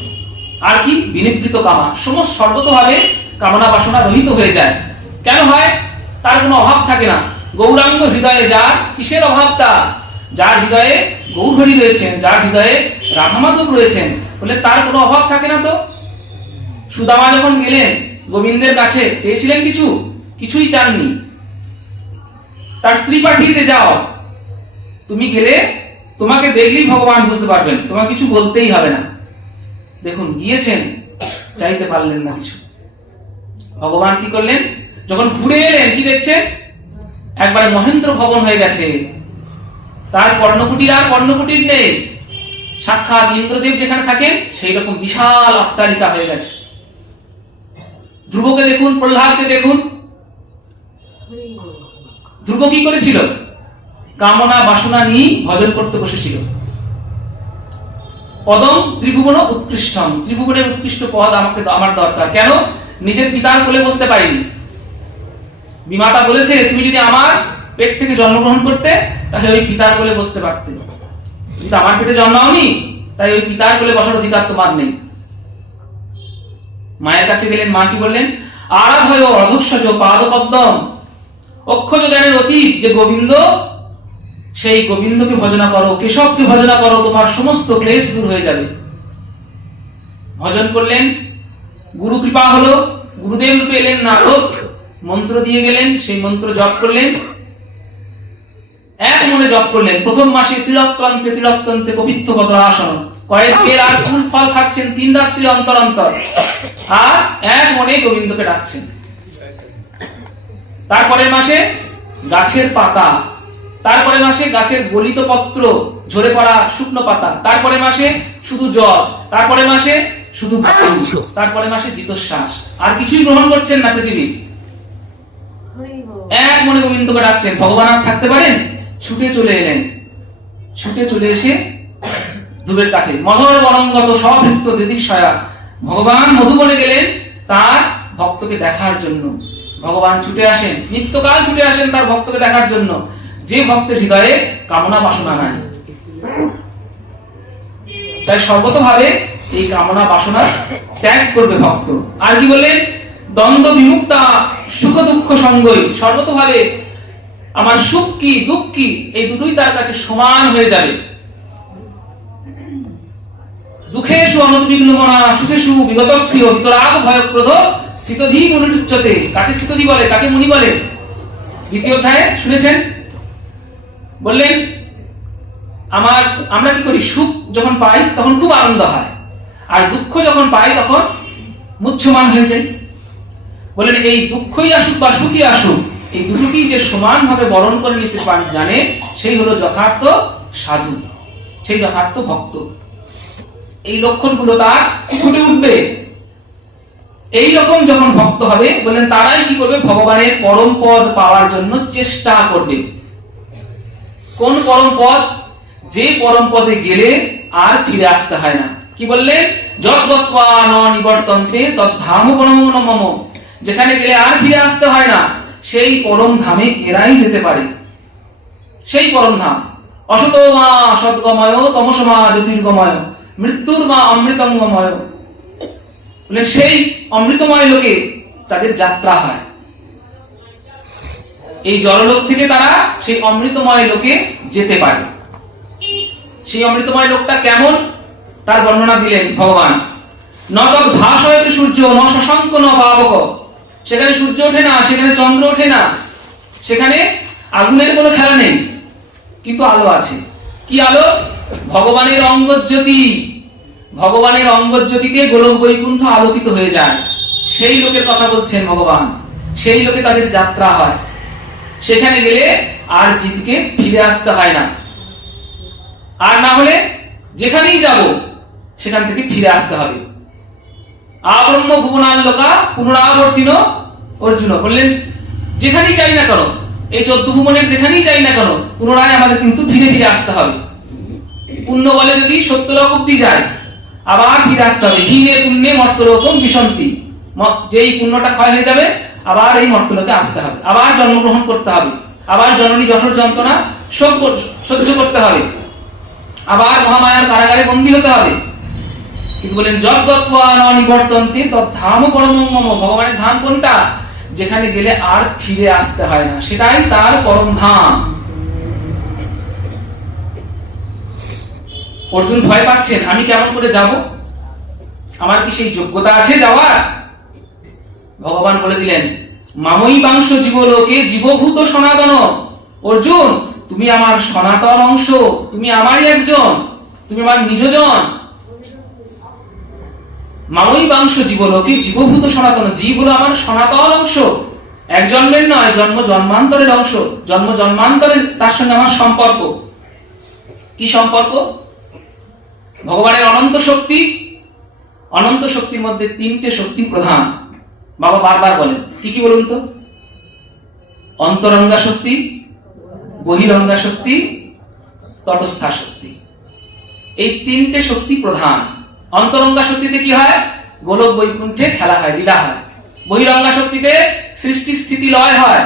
আর কি? বিনিবৃত কামা, সমস্ত সর্বতভাবে কামনা বাসনা রহিত হয়ে যায়। কেন হয়? তার কোনো অভাব থাকে না। গৌরাঙ্গ হৃদয়ে যার, কিসের অভাব তার? যার হৃদয়ে গৌরহরি রয়েছেন, যার হৃদয়ে রাধা মাধব রয়েছেন, বলে তার কোনো অভাব থাকে না। তো সুদামা যখন গেলেন গোবিন্দের কাছে, চেয়েছিলেন কিছু? কিছুই চাননি। তার স্ত্রী পাঠিয়েছে, যাও, তুমি গেলে তোমাকে দেখলেই ভগবান বুঝতে পারবেন, তোমাকে কিছু বলতেই হবে না। দেখুন, গিয়েছেন, চাইতে পারলেন না কিছু। ভগবান কি করলেন? যখন ঘুরে এলেন, কি দেখছেন? একবারে মহেন্দ্র ভবন হয়ে গেছে। তার কর্ণকুটির আর কর্ণকুটির নেই। সাক্ষাৎ ইন্দ্রদেব যেখানে থাকেন, সেই রকম বিশাল অট্টালিকা হয়ে গেছে। ধ্রুবকে দেখুন, প্রহ্লাদকে দেখুন। ধ্রুব কি করেছিল? কামনা বাসনা নিয়ে ভজন করতে বসেছিল। পদম ত্রিভুবন উৎকৃষ্টম, ত্রিভুবনের উৎকৃষ্ট পদ আমার দরকার। কেন? নিজের পিতার কোলে বসতে পারিনি। বিমাতা বলেছে, তুমি যদি আমার পেট থেকে জন্মগ্রহণ করতে, তাহলে ওই পিতার কোলে বসতে পারতে। কিন্তু আমার পেটে জন্মাওনি, তাই ওই পিতার কোলে বসার অধিকার তোমার নেই। মায়ের কাছে গেলেন, মা কি বললেন? আরাধয় অধক্ষজ পাদপদ্মম, অক্ষজ জ্ঞানের অতীত যে গোবিন্দ, সেই গোবিন্দকে ভজনা করো, কেশবকে ভজনা করো, তোমার সমস্ত ক্লেশ দূর হয়ে যাবে। ভজন করলেন, গুরু কৃপা হলো, গুরুদেব রূপে এলেন নারদ, মন্ত্র দিয়ে গেলেন, সেই মন্ত্র জপ করলেন, এক মনে জপ করলেন। প্রথম মাসে তিলক্তন্তে কবিত্ব বদরাসন, কয়েক বের আর ফুল ফল খাচ্ছেন 3 রাত্রি অন্তর অন্তর, আর এক মনে গোবিন্দকে ডাকছেন। তারপরের মাসে গাছের পাতা, তারপরে মাসে গাছের গলিত পত্র, ঝরে পড়া শুকনো পাতা, তারপরে মাসে শুধু জল, তারপরে মাসে শুধু বায়ু, তারপরে মাসে জিতশ্বাস, আর কিছুই গ্রহণ করছেন না পৃথিবী। এক মনে গোবিন্দকে ডাকছেন। ভগবান আর থাকতে পারেন? ছুটে চলে এলেন। ছুটে চলে এসে ধ্রুবের কাছে, মধুর বরঙ্গত সভৃত্ত দিদিশয়া, ভগবান মধুবনে গেলেন তার ভক্তকে দেখার জন্য। ভগবান ছুটে আসেন, নিত্যকাল ছুটে আসেন তার ভক্তকে দেখার জন্য, যে ভক্তের হৃদয়ে কামনা বাসনা নাই। তাই সর্বতভাবে এই কামনা বাসনা ত্যাগ করবে ভক্ত। আর কি বললেন? দ্বন্দ্ব বিমুক্তা সুখ দুঃখ সঙ্গই, সর্বতভাবে আমার সুখ কি দুঃখ কি এই দুটোই তার কাছে সমান হয়ে যাবে। দুঃখেষু অনুদ্বিগ্ন মনা, সুখেষু বিগতস্প্রিয়, বিতরাগ ভয়ক্রোধ স্থিতধী মুনিরুচ্যতে। কাকে স্থিতধী বলে, কাকে মুনি বলে? দ্বিতীয় অধ্যায়ে শুনেছেন, বললেন আমরা কি করি? সুখ যখন পাই তখন খুব আনন্দ হয়, আর দুঃখ যখন পাই তখন মুচ্ছমান হয়ে যায়। বললেন এই দুঃখই আসুক বা সুখই আসুক, এই দুটোকেই যে সমানভাবে বরণ করে নিতে জানে, সেই হলো যথার্থ সাধু, সেই যথার্থ ভক্ত। এই লক্ষণগুলো তার ফুটে উঠবে। এই রকম যখন ভক্ত হবে, বলেন তারাই কি করবে? ভগবানের পরম পদ পাওয়ার জন্য চেষ্টা করবে। কোন পরম পদ? যে পরম পদে গেলে আর ফিরে আসতে হয় না। কি বললেন? যদ্গত্বা ন নিবর্তন্তে তদ্ধাম পরম মম। যেখানে গেলে আর ফিরে আসতে হয় না, সেই পরম ধামে এরাই যেতে পারে। সেই পরম ধাম অসত মা সদ্গময়, তমসমা জ্যোতির্গময়, মৃত্যুর মা অমৃতঙ্গময়। বলে সেই অমৃতময় লোকে তাদের যাত্রা হয়। এই জললোক থেকে তারা সেই অমৃতময় লোকে যেতে পারে। সেই অমৃতময় লোকটা কেমন, তার বর্ণনা দিলেন ভগবান। নতদ ভাসয়ত সূর্য ন শশাঙ্ক ন পাবক। সেখানে সূর্য ওঠে না, সেখানে চন্দ্র ওঠে না, সেখানে আগুনের কোনো খেলা নেই, কিন্তু আলো আছে। কি আলো? ভগবানের অঙ্গজ্যোতি। ভগবানের অঙ্গজ্যোতিতে গোলক বৈকুণ্ঠ আলোকিত হয়ে যায়। সেই লোকের কথা বলছেন ভগবান। সেই লোকে তাদের যাত্রা হয়। সেখানে গেলে আর জীবকে ফিরে আসতে হয় না। আর না হলে যেখানেই যাব সেখান থেকে ফিরে আসতে হবে। আব্রহ্ম ভুবনাল্লোকা পুনরাবর্তিন অর্জুন বললেন, যেখানেই যাই না কেন, এই 14 ভুবনের যেখানেই যাই না কেন, পুনরায় আমাদের কিন্তু ফিরে ফিরে আসতে হবে। পুণ্য বলে যদি 70 লোক অব্দি যায়, আবার ফিরে আসতে হবে। ঘিনে পুণ্যে মর্তলোকম বিশন্তি। যেই পুণ্যটা ক্ষয় হয়ে যাবে, আবার এই মর্তলোকে আসতে হবে, আবার জন্মগ্রহণ করতে হবে, আবার জননী জঠর যন্ত্রণা সহ্য করতে হবে, আবার মহামায়ার কারাগারে বন্দী হতে হবে। কিন্তু বলেন যদ্গত্বা ন নিবর্তন্তে তদ্ধাম পরম মম। ভগবানের ধাম কোনটা? যেখানে গেলে আর ফিরে আসতে হয় না, সেটাই তার পরম ধাম। অর্জুন ভয় পাচ্ছেন, আমি কেমন করে যাব? আমার কি সেই যোগ্যতা আছে যাওয়ার? ভগবান বলে দিলেন, মাময়ী বাংশ জীবলোকে জীবভূত সনাতন। অর্জুন, তুমি আমার সনাতন অংশ, তুমি আমারই একজন, তুমি আমার নিজজন। মাময়ী বাংশ জীবলোকে জীবভূত সনাতন। জীব হলো আমার সনাতন অংশ, এক জন্মের নয়, জন্ম জন্মান্তরের অংশ। জন্ম জন্মান্তরের তার সঙ্গে আমার সম্পর্ক। কি সম্পর্ক? ভগবানের অনন্ত শক্তি, অনন্ত শক্তির মধ্যে 3টে শক্তি প্রধান। বাবা বারবার বলেন, কি কি বলুন তো? অন্তরঙ্গা শক্তি, বহিরঙ্গা শক্তি, তটস্থা শক্তি। এই 3টে শক্তি প্রধান। অন্তরঙ্গা শক্তিতে কি হয়? গোলক বৈকুণ্ঠে খেলা হয়, লীলা হয়। বহিরঙ্গা শক্তিতে সৃষ্টি স্থিতি লয় হয়।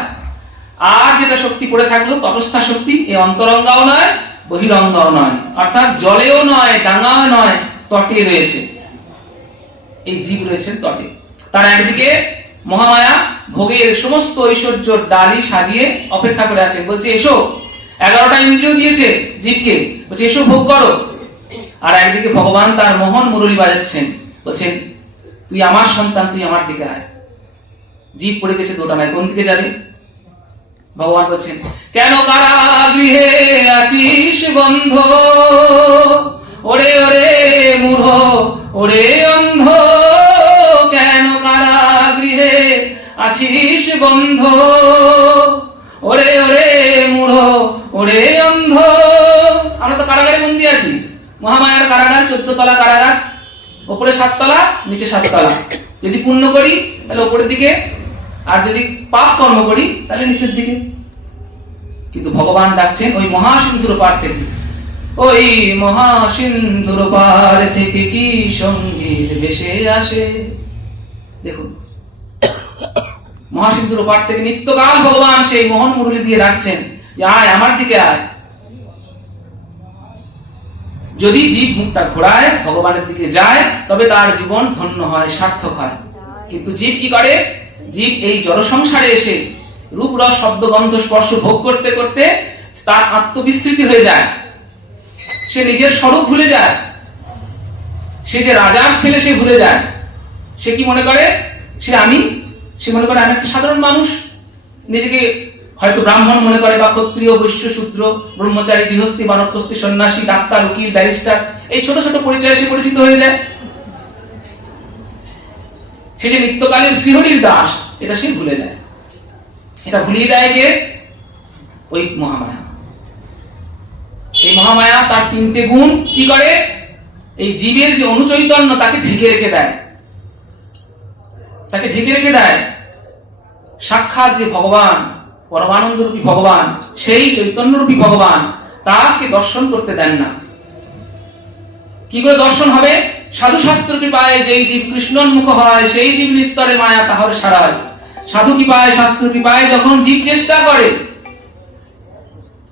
আর যেটা শক্তি পড়ে থাকলো তটস্থা শক্তি, এই অন্তরঙ্গাও নয়, বহিরঙ্গাও নয়, অর্থাৎ জলেও নয়, ডাঙাও নয়, তটে রয়েছে। এই জীব রয়েছেন তটে। তার একদিকে মহামায়া ভোগের সমস্ত ঐশ্বর্য ডালি সাজিয়ে অপেক্ষা করে আছে, বলছে এসো। 11টা ইন্দ্রিয় দিয়েছে জীবকে, বলছে এসো ভোগ করো। আর একদিকে ভগবান তার মোহন মুরলী বাজাচ্ছেন, বলছেন তুই আমার সন্তান, তুই আমার দিকে আয়। জীব পড়ে গেছে দোটানায়, কোন দিকে যাবে? ভগবান বলছেন, কেন কারাগৃহে আছিস বন্ধ, ওরে ওরে মূঢ়, ওরে অন্ধ। কেন কারাগৃহে আছিস বন্ধ, ওরে ওরে মূঢ়, ওরে অন্ধ। আমরা তো কারাগারে বন্দী আছি। মহামায়ার কারাগার 14 তলা কারাগার, উপরে 7 তলা, নিচে 7 তলা। যদি পুণ্য করি তাহলে উপরের দিকে, আর যদি পাপ কর্ম করি তাহলে নিচের দিকে। কিন্তু ভগবান ডাকছেন ওই মহাসিন্ধুর পার থেকে, ওই মহাসিন্ধুর পার থেকে কি সঙ্গীত ভেসে আসে। দেখুন, মহাসিন্ধুর পার থেকে নিত্যকাল ভগবান সেই মোহন মুরলী দিয়ে ডাকছেন যে আয়, আমার দিকে আয়। যদি জীব মুখটা ঘোরায়, ভগবানের দিকে যায়, তবে তার জীবন ধন্য হয়, সার্থক হয়। কিন্তু জীব কি করে? জীব এই জড় সংসারে এসে রূপ রস শব্দ গন্ধ স্পর্শ ভোগ করতে করতে তার আত্মবিস্তৃতি হয়ে যায়। সে নিজের স্বরূপ ভুলে যায়। সে যে রাজার ছেলে সে ভুলে যায়। সে কি মনে করে? সে মনে করে আমি একটা সাধারণ মানুষ। নিজেকে হয়তো ব্রাহ্মণ মনে করে, বা ক্ষত্রিয়, বৈশ্য, শূদ্র, ব্রহ্মচারী, গৃহস্থী, বানপ্রস্থী, সন্ন্যাসী, ডাক্তার, উকিল, ব্যারিস্টার, এই ছোট ছোট পরিচয়ে সে পরিচিত হয়ে যায়। সে যে নিত্যকালীন শ্রীহরির দাস, এটা সে ভুলে যায়। এটা ভুলিয়ে দেয় কে? ওই মহামায়া। এই মহামায়া তার তিনটে গুণ কি করে? এই জীবের যে অনুচৈতন্য তাকে ঢেকে রেখে দেয়, তাকে ঢেকে রেখে দেয়। সাক্ষাৎ যে ভগবান, পরমানন্দ রূপী ভগবান, সেই চৈতন্য রূপী ভগবান তাকে দর্শন করতে দেন না। কি করে দর্শন হবে? সাধু শাস্ত্র কৃপায় যেই জীব কৃষ্ণোন্মুখ হয়, সেই জীব নিস্তরে মায়া তাহার সারায়। সাধু কৃপায়, শাস্ত্র কৃপায় যখন জীব চেষ্টা করে,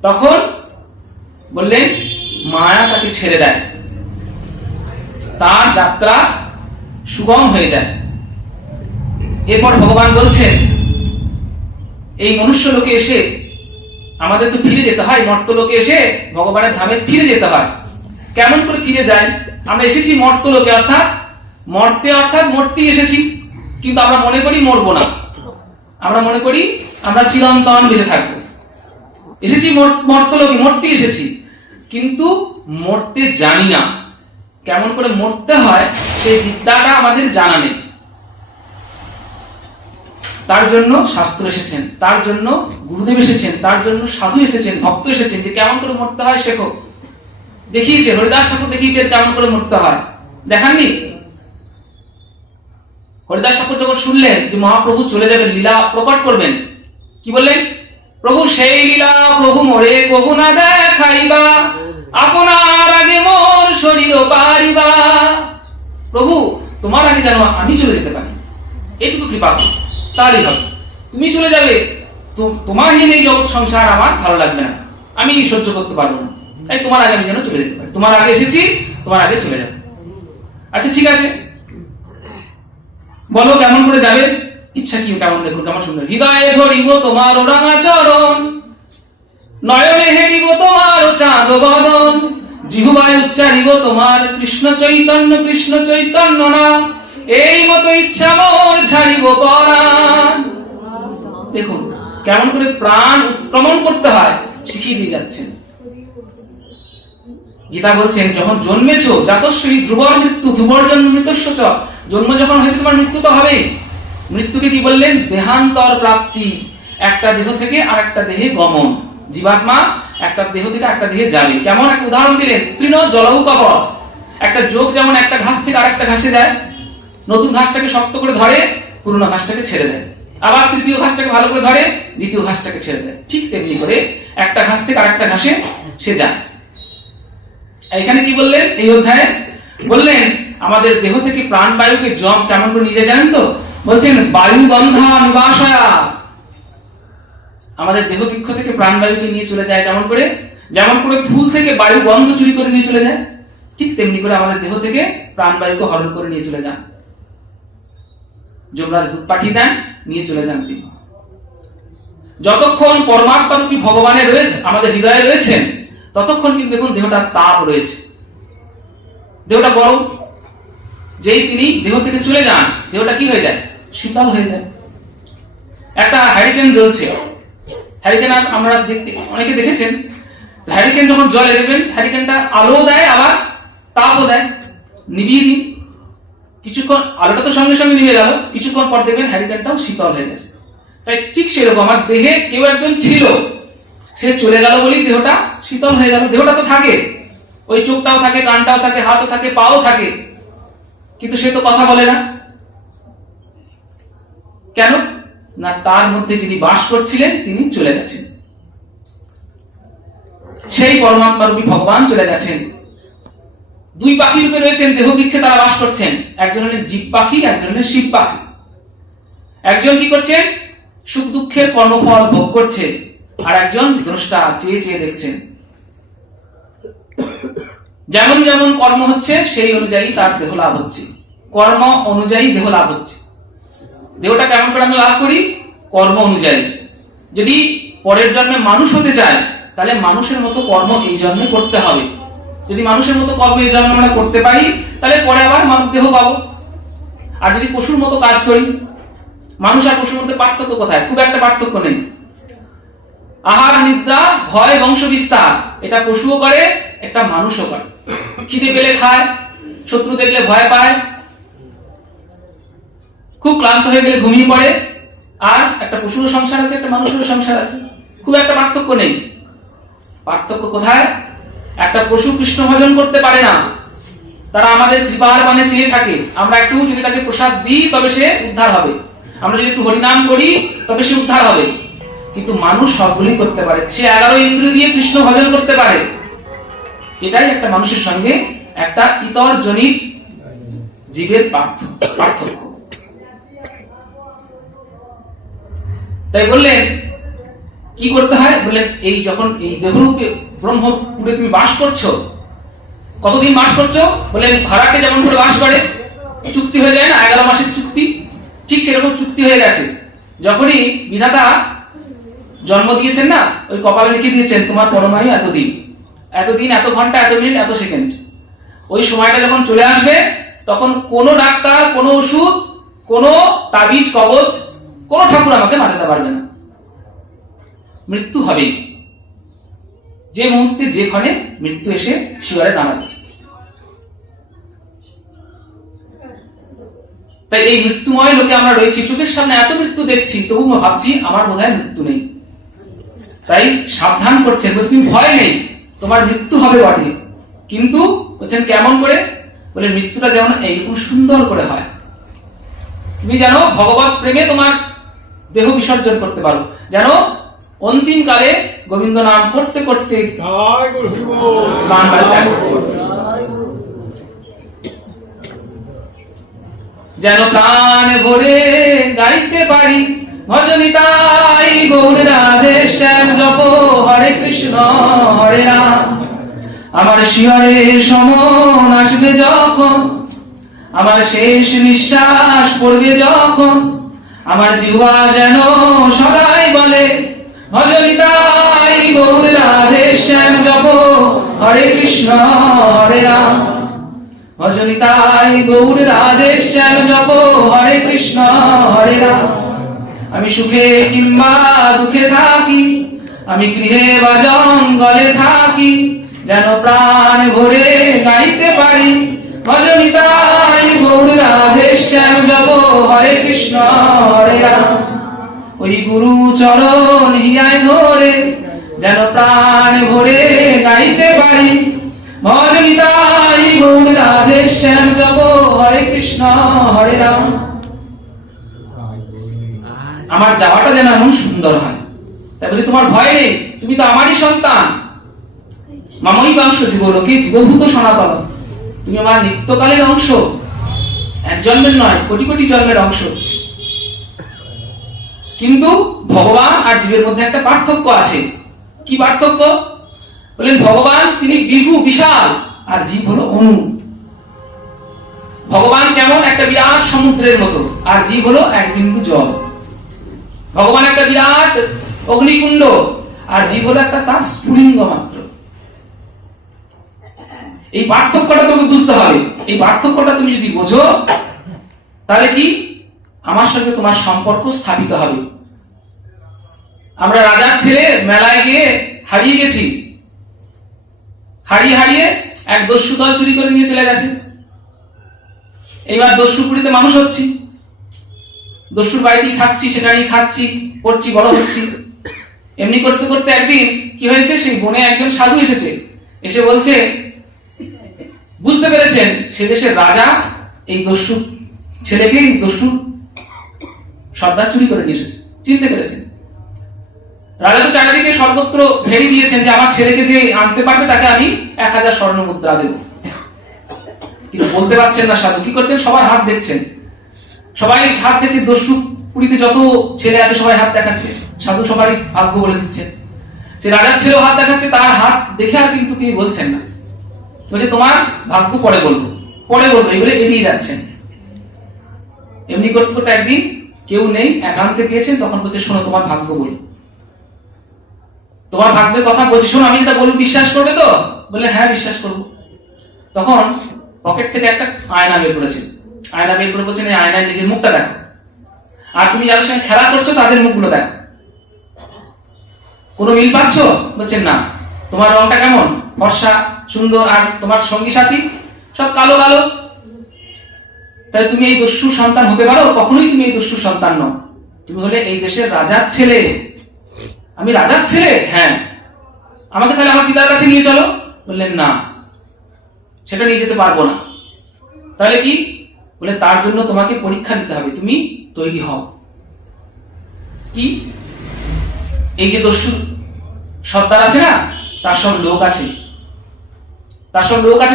তখন বললেন মায়া তাকে ছেড়ে দেয়, তার যাত্রা সুগম হয়ে যায়। এরপর ভগবান বলছেন, এই মনুষ্য লোকে এসে আমাদের তো ফিরে যেতে হয়, মর্ত লোকে এসে ভগবানের ধামে ফিরে যেতে হয়। কেমন করে ফিরে যায়? আমরা এসেছি মর্ত লোকে, অর্থাৎ মর্তে, অর্থাৎ মরতেই এসেছি, কিন্তু আমরা মনে করি মরবো না। আমরা মনে করি আমরা চিরন্তন বেঁচে থাকবো। এসেছি মর্ত লোকে, মরতে এসেছি, কিন্তু মরতে জানি না। কেমন করে মরতে হয় সেই বিদ্যাটা আমাদের জানা নেই। তার জন্য শাস্ত্র এসেছেন, তার জন্য গুরুদেব এসেছেন, তার জন্য সাধু এসেছেন, ভক্ত এসেছেন, যে কেমন করে মরতে হয় শেখো। দেখিয়েছে হরিদাস ঠাকুর, দেখিয়েছেন কেমন করে মরতে হয়, দেখাননি? হরিদাস ঠাকুর যখন শুনলেন যে মহাপ্রভু চলে যাবেন, লীলা প্রকট করবেন, কি বললেন? প্রভু সেই লীলা প্রভু মোরে প্রভু না দেখাইবা, আপনার আগে মোর শরীর পারিবা। প্রভু তোমার আগে যেন আমি চলে যেতে পারি, এইটুকু কৃপা করো, তারই হবে। তুমি চলে যাবে, তোমারহীন এই জগৎ সংসার আমার ভালো লাগবে না, আমি সহ্য করতে পারবো না, তাই তোমার আগে আমি যেন চলে যেতে পারি। তোমার আগে এসেছি, তোমার আগে চলে যাবে। আচ্ছা ঠিক আছে, বলো কেমন করে যাবে? ইচ্ছা কি কেমন, দেখুন কেমন সুন্দর। হৃদয়ে ধরিব তোমার রাঙা চরণ, নয়নে হেরিব তোমার চাঁদ বদন, জিহ্বায় উচ্চারিব তোমার কৃষ্ণ চৈতন্য, কৃষ্ণ চৈতন্য নাম, এই মতো ইচ্ছা মোর ছাড়িব পরাণ। দেখুন কেমন করে প্রাণ উৎক্রমণ করতে হয় শিখিয়ে দিয়ে যাচ্ছেন। গীতা বলছেন, যখন জন্মেছ জাতস্যই ধ্রুবর মৃত্যু, ধ্রুবর জন্ম মৃতস্য চ, জন্ম যখন হয়েছে তোমার মৃত্যু তো হবেই। মৃত্যুকে কি বললেন? দেহান্তর প্রাপ্তি, একটা দেহ থেকে আর একটা দেহে গমন। জীবাত্মা একটা দেহ থেকে একটা দেহে যাবে। কেমন একটা উদাহরণ দিলেন, তৃণ জলৌ কবর। একটা যোগ যেমন একটা ঘাস থেকে আর একটা ঘাসে যায়, নতুন ঘাসটাকে শক্ত করে ধরে, পুরনো ঘাসটাকে ছেড়ে দেয়, আবার তৃতীয় ঘাসটাকে ভালো করে ধরে, দ্বিতীয় ঘাসটাকে ছেড়ে দেয়। ঠিক তেমনি করে একটা ঘাস থেকে আর একটা ঘাসে সে যায়। এখানে কি বললেন এই অধ্যায়ে? বললেন আমাদের দেহ থেকে প্রাণবায়ুকে জম কেমন করে নিয়ে যায় জানেন তো? বলছেন বায়ু গন্ধা নিবাসয়া। আমাদের দেহ বৃক্ষ থেকে প্রাণবায়ুকে নিয়ে চলে যায় কেমন করে? যেমন করে ফুল থেকে বায়ু গন্ধ চুরি করে নিয়ে চলে যায়, ঠিক তেমনি করে আমাদের দেহ থেকে প্রাণবায়ুকে হরণ করে নিয়ে চলে যান। যমরাজ দূত পাঠিয়ে দেন, নিয়ে চলে যান তিনি। যতক্ষণ পরমাত্মা রূপী ভগবানের আমাদের হৃদয়ে রয়েছেন, ততক্ষণ কিন্তু দেখুন দেহটার তাপ রয়েছে, দেহটা গরম। যেই তিনি দেহ থেকে চলে যান, দেহটা কি হয়ে যায়? শীতল হয়ে যায়। একটা হ্যারিকেন জ্বলছে, হ্যারিকেন আমরা দেখতে অনেকে দেখেছেন, হ্যারিকেন যখন জ্বলে দেখবেন হ্যারিকেনটা আলো দেয় আবার তাপও দেয়, নিভিয়ে নি। কিছুক্ষণ আলোটা তো সঙ্গে সঙ্গে নিভে গেল, কিছুক্ষণ পর দেখবেন হ্যারিকেনটাও শীতল হয়ে গেছে। তাই ঠিক সেরকম আমার দেহে কেউ একজন ছিল, সে চলে গেল বলেই দেহটা শীতল হয়ে গেল। দেহটা তো থাকে, ওই চোখটাও থাকে, কানটাও থাকে, হাতও থাকে, পাও থাকে, কিন্তু সে তো কথা বলে না। কেন না? তার মধ্যে যিনি বাস করছিলেন তিনি চলে গেছেন, সেই পরমাত্মা রূপী ভগবান চলে গেছেন। দুই পাখি রূপে রয়েছেন, দেহ বৃক্ষে তারা বাস করছেন। একজন হলেন জীব পাখি, একজন হলেন শিব পাখি। একজন কি করছেন? সুখ দুঃখের কর্মফল ভোগ করছে, আর একজন দ্রষ্টা, চেয়ে চেয়ে দেখছেন। যেমন যেমন কর্ম হচ্ছে সেই অনুযায়ী তার দেহ লাভ হচ্ছে, কর্ম অনুযায়ী দেহ লাভ হচ্ছে। দেহটা কেমন করে আমরা লাভ করি? কর্ম অনুযায়ী। যদি পরের জন্মে মানুষ হতে চায়, তাহলে মানুষের মতো কর্ম এই জন্মে করতে হবে। যদি মানুষের মতো কর্ম এই জন্মে আমরা করতে পারি, তাহলে পরে আবার মানব দেহ পাবো। আর যদি পশুর মতো কাজ করি, মানুষ আর পশুর মধ্যে পার্থক্য কোথায়? খুব একটা পার্থক্য নেই। আহার নিদ্রা ভয় বংশ বিস্তার, এটা পশুও করে, একটা মানুষও করে। খিদে পেলে খায়, শত্রু দেখলে ভয় পায়, খুব ক্লান্ত হয়ে গেলে ঘুমিয়ে পড়ে, আর একটা পশুর সংসার আছে, একটা মানুষের সংসার আছে, খুব একটা পার্থক্য নেই। পার্থক্য কোথায়? একটা পশু কৃষ্ণ ভজন করতে পারে না, তারা আমাদের কৃপার মানে চেয়ে থাকে, আমরা একটু যদি তাকে প্রসাদ দিই তবে সে উদ্ধার হবে, আমরা যদি একটু হরিনাম করি তবে সে উদ্ধার হবে। কিন্তু মানুষ সবগুলি করতে পারে, সে 11 ইন্দ্রিয় দিয়ে কৃষ্ণ ভজন করতে পারে। এটাই একটা মানুষের সঙ্গে একটা ইতর জনিত জীবের পার্থক্য। তাই বললেন কি করতে হয়? বললেন এই যখন এই দেহরূপে ব্রহ্মপুরে তুমি বাস করছো, কতদিন বাস করছো? বললেন ভাড়াটে যেমন করে বাস করে, চুক্তি হয়ে যায় না, 11 মাসের চুক্তি, ঠিক সেরকম চুক্তি হয়ে গেছে। যখনই বিধাতা জন্ম দিয়েছেন না, ওই কপালে লিখে দিয়েছেন তোমার পরমায়ু এতদিন, এতদিন, এত ঘন্টা, এত মিনিট, এত সেকেন্ড। ওই সময়টা যখন চলে আসবে তখন কোনো ডাক্তার, কোনো ওষুধ, কোনো তাবিজ কবচ, কোনো ঠাকুর আমাকে বাঁচাতে পারবে না, মৃত্যু হবে। যে মুহূর্তে যে ক্ষণে মৃত্যু এসে শিবারে দাঁড়াবে। তাই এই মৃত্যুময় লোকে আমরা রয়েছি, চোখের সামনে এত মৃত্যু দেখছি, তবু ভাবছি আমার বোধহয় মৃত্যু নেই। তাই সাবধান করছেন, বলছেন ভয় নেই, তোমার মৃত্যু হবে বটে, কিন্তু বলছেন কেমন করে? বলে মৃত্যুটা যেমন এইরকম সুন্দর করে হয়, তুমি যেন ভগবত প্রেমে তোমার দেহ বিসর্জন করতে পারো, যেন অন্তিম কালে গোবিন্দ নাম করতে করতে যেন প্রাণ ভরে গাইতে পারি ভজনিতাই গৌর রাধে শ্যাম জপ হরে কৃষ্ণ হরে রাম। আমার শিহরের সমন আসবে যখন, আমার শেষ নিঃশ্বাস পড়বে যখন, আমার জিহ্বা যেন সদাই বলে ভজনিতাই গৌর রাধে শ্যাম জপ হরে কৃষ্ণ হরে রাম। ভজনিতাই গৌর রাধে শ্যাম জপ হরে কৃষ্ণ হরে রাম। আমি সুখে কিংবা দুঃখে থাকি, আমি গৃহে বা জঙ্গলে থাকি, যেন প্রাণ ভরে গাইতে পারি ভজনিতাই গৌর রাধে শ্যাম জপ হরে কৃষ্ণ হরে রাম। ওই গুরু চরণ হিয়ায় ধরে যেন প্রাণ ভরে গাইতে পারি ভজনিতাই গৌর রাধে শ্যাম জপ হরে কৃষ্ণ হরে রাম। আমার যাওয়াটা যেন এমন সুন্দর হয়। তাই বলছি তোমার ভয় নেই, তুমি তো আমারই সন্তান, মামই বাংশ জীবলোকে জীবভূত সনাতন, তুমি আমার নিত্যকালের অংশ, এক জন্মের নয়, কোটি কোটি জন্মের অংশ। কিন্তু ভগবান আর জীবের মধ্যে একটা পার্থক্য আছে। কি পার্থক্য? বলেন ভগবান তিনি বিভু বিশাল, আর জীব হলো অণু। ভগবান কেমন? একটা বিরাট সমুদ্রের মতো, আর জীব হলো এক বিন্দু জল। ভগবান একটা বিরাট অগ্নিকুণ্ড, আর জীব হলো একটা তার স্ফুলিঙ্গ মাত্র। এই পার্থক্যটা তোমাকে বুঝতে হবে। এই পার্থক্যটা তুমি যদি বোঝো, তাহলে কি আমার সঙ্গে তোমার সম্পর্ক স্থাপিত হবে। আমরা রাজার ছেলে মেলায় গিয়ে হারিয়ে গেছি, হারিয়ে এক দস্যু দল চুরি করে নিয়ে চলে গেছে। এইবার দস্যুপুরীতে মানুষ হচ্ছি, দস্যুর বাড়িতেই থাকছি, সেখানেই খাচ্ছি, পড়ছি, বড় হচ্ছি। এমনি করতে করতে একদিন কি হয়েছে, সেই বনে একজন সাধু এসেছে, এসে বলছে বুঝতে পেরেছেন সে দেশের রাজা এই দস্যু ছেলেকে দস্যু সর্দার চুরি করে নিয়ে এসেছে, চিনতে পেরেছেন। রাজা তো চারিদিকে সর্বত্র ঘেরি দিয়েছেন যে আমার ছেলেকে যে আনতে পারবে তাকে আমি 1000 স্বর্ণ মুদ্রা দেব, কিন্তু বলতে পারছেন না সাধু। কি করছেন? সবার হাত দেখছেন, সবাই হাত দেখছে, দস্যু পুরীতে যত ছেলে আছে সবাই হাত দেখাচ্ছে, সাধু সবারই ভাগ্য বলে দিচ্ছেন। সে রাজার ছেলেও হাত দেখাচ্ছে, তার হাত দেখে আর কিন্তু তিনি বলছেন না, বলছে তোমার ভাগ্য পরে বলবো, এই বলে এড়িয়ে যাচ্ছেন। এমনি করতে করতে একদিন কেউ নেই, একান্তে পেয়েছেন, তখন বলছে শোনো তোমার ভাগ্য বলি, তোমার ভাগ্যের কথা বলছি, শোনো আমি যেটা বলবো বিশ্বাস করবে তো? বলে হ্যাঁ বিশ্বাস করবো। তখন পকেট থেকে একটা আয়না বের করেছে, আয়না বের করে বলছেন এই আয়নায় নিজের মুখটা দেখো, আর তুমি যাদের সঙ্গে খেলা করছো তাদের মুখগুলো দেখো, কোনো মিল পাচ্ছ? বলছেন না। তোমার রংটা কেমন? ফর্সা, সুন্দর, আর তোমার সঙ্গী সাথী সব কালো কালো, তাহলে তুমি এই দস্যুর সন্তান হতে পারো? কখনোই তুমি এই দস্যুর সন্তান নও। তুমি হলে এই দেশের রাজার ছেলে। আমি রাজার ছেলে? হ্যাঁ। আমাকে তাহলে আমার পিতার কাছে নিয়ে চলো। বললেন না, সেটা নিয়ে যেতে পারবো না। তাহলে কি? বলে তার জন্য তোমাকে পরীক্ষা দিতে হবে, তুমি তৈরি হও। কি? এই যে দস্যু সর্দার আছে না, তার সব লোক আছে,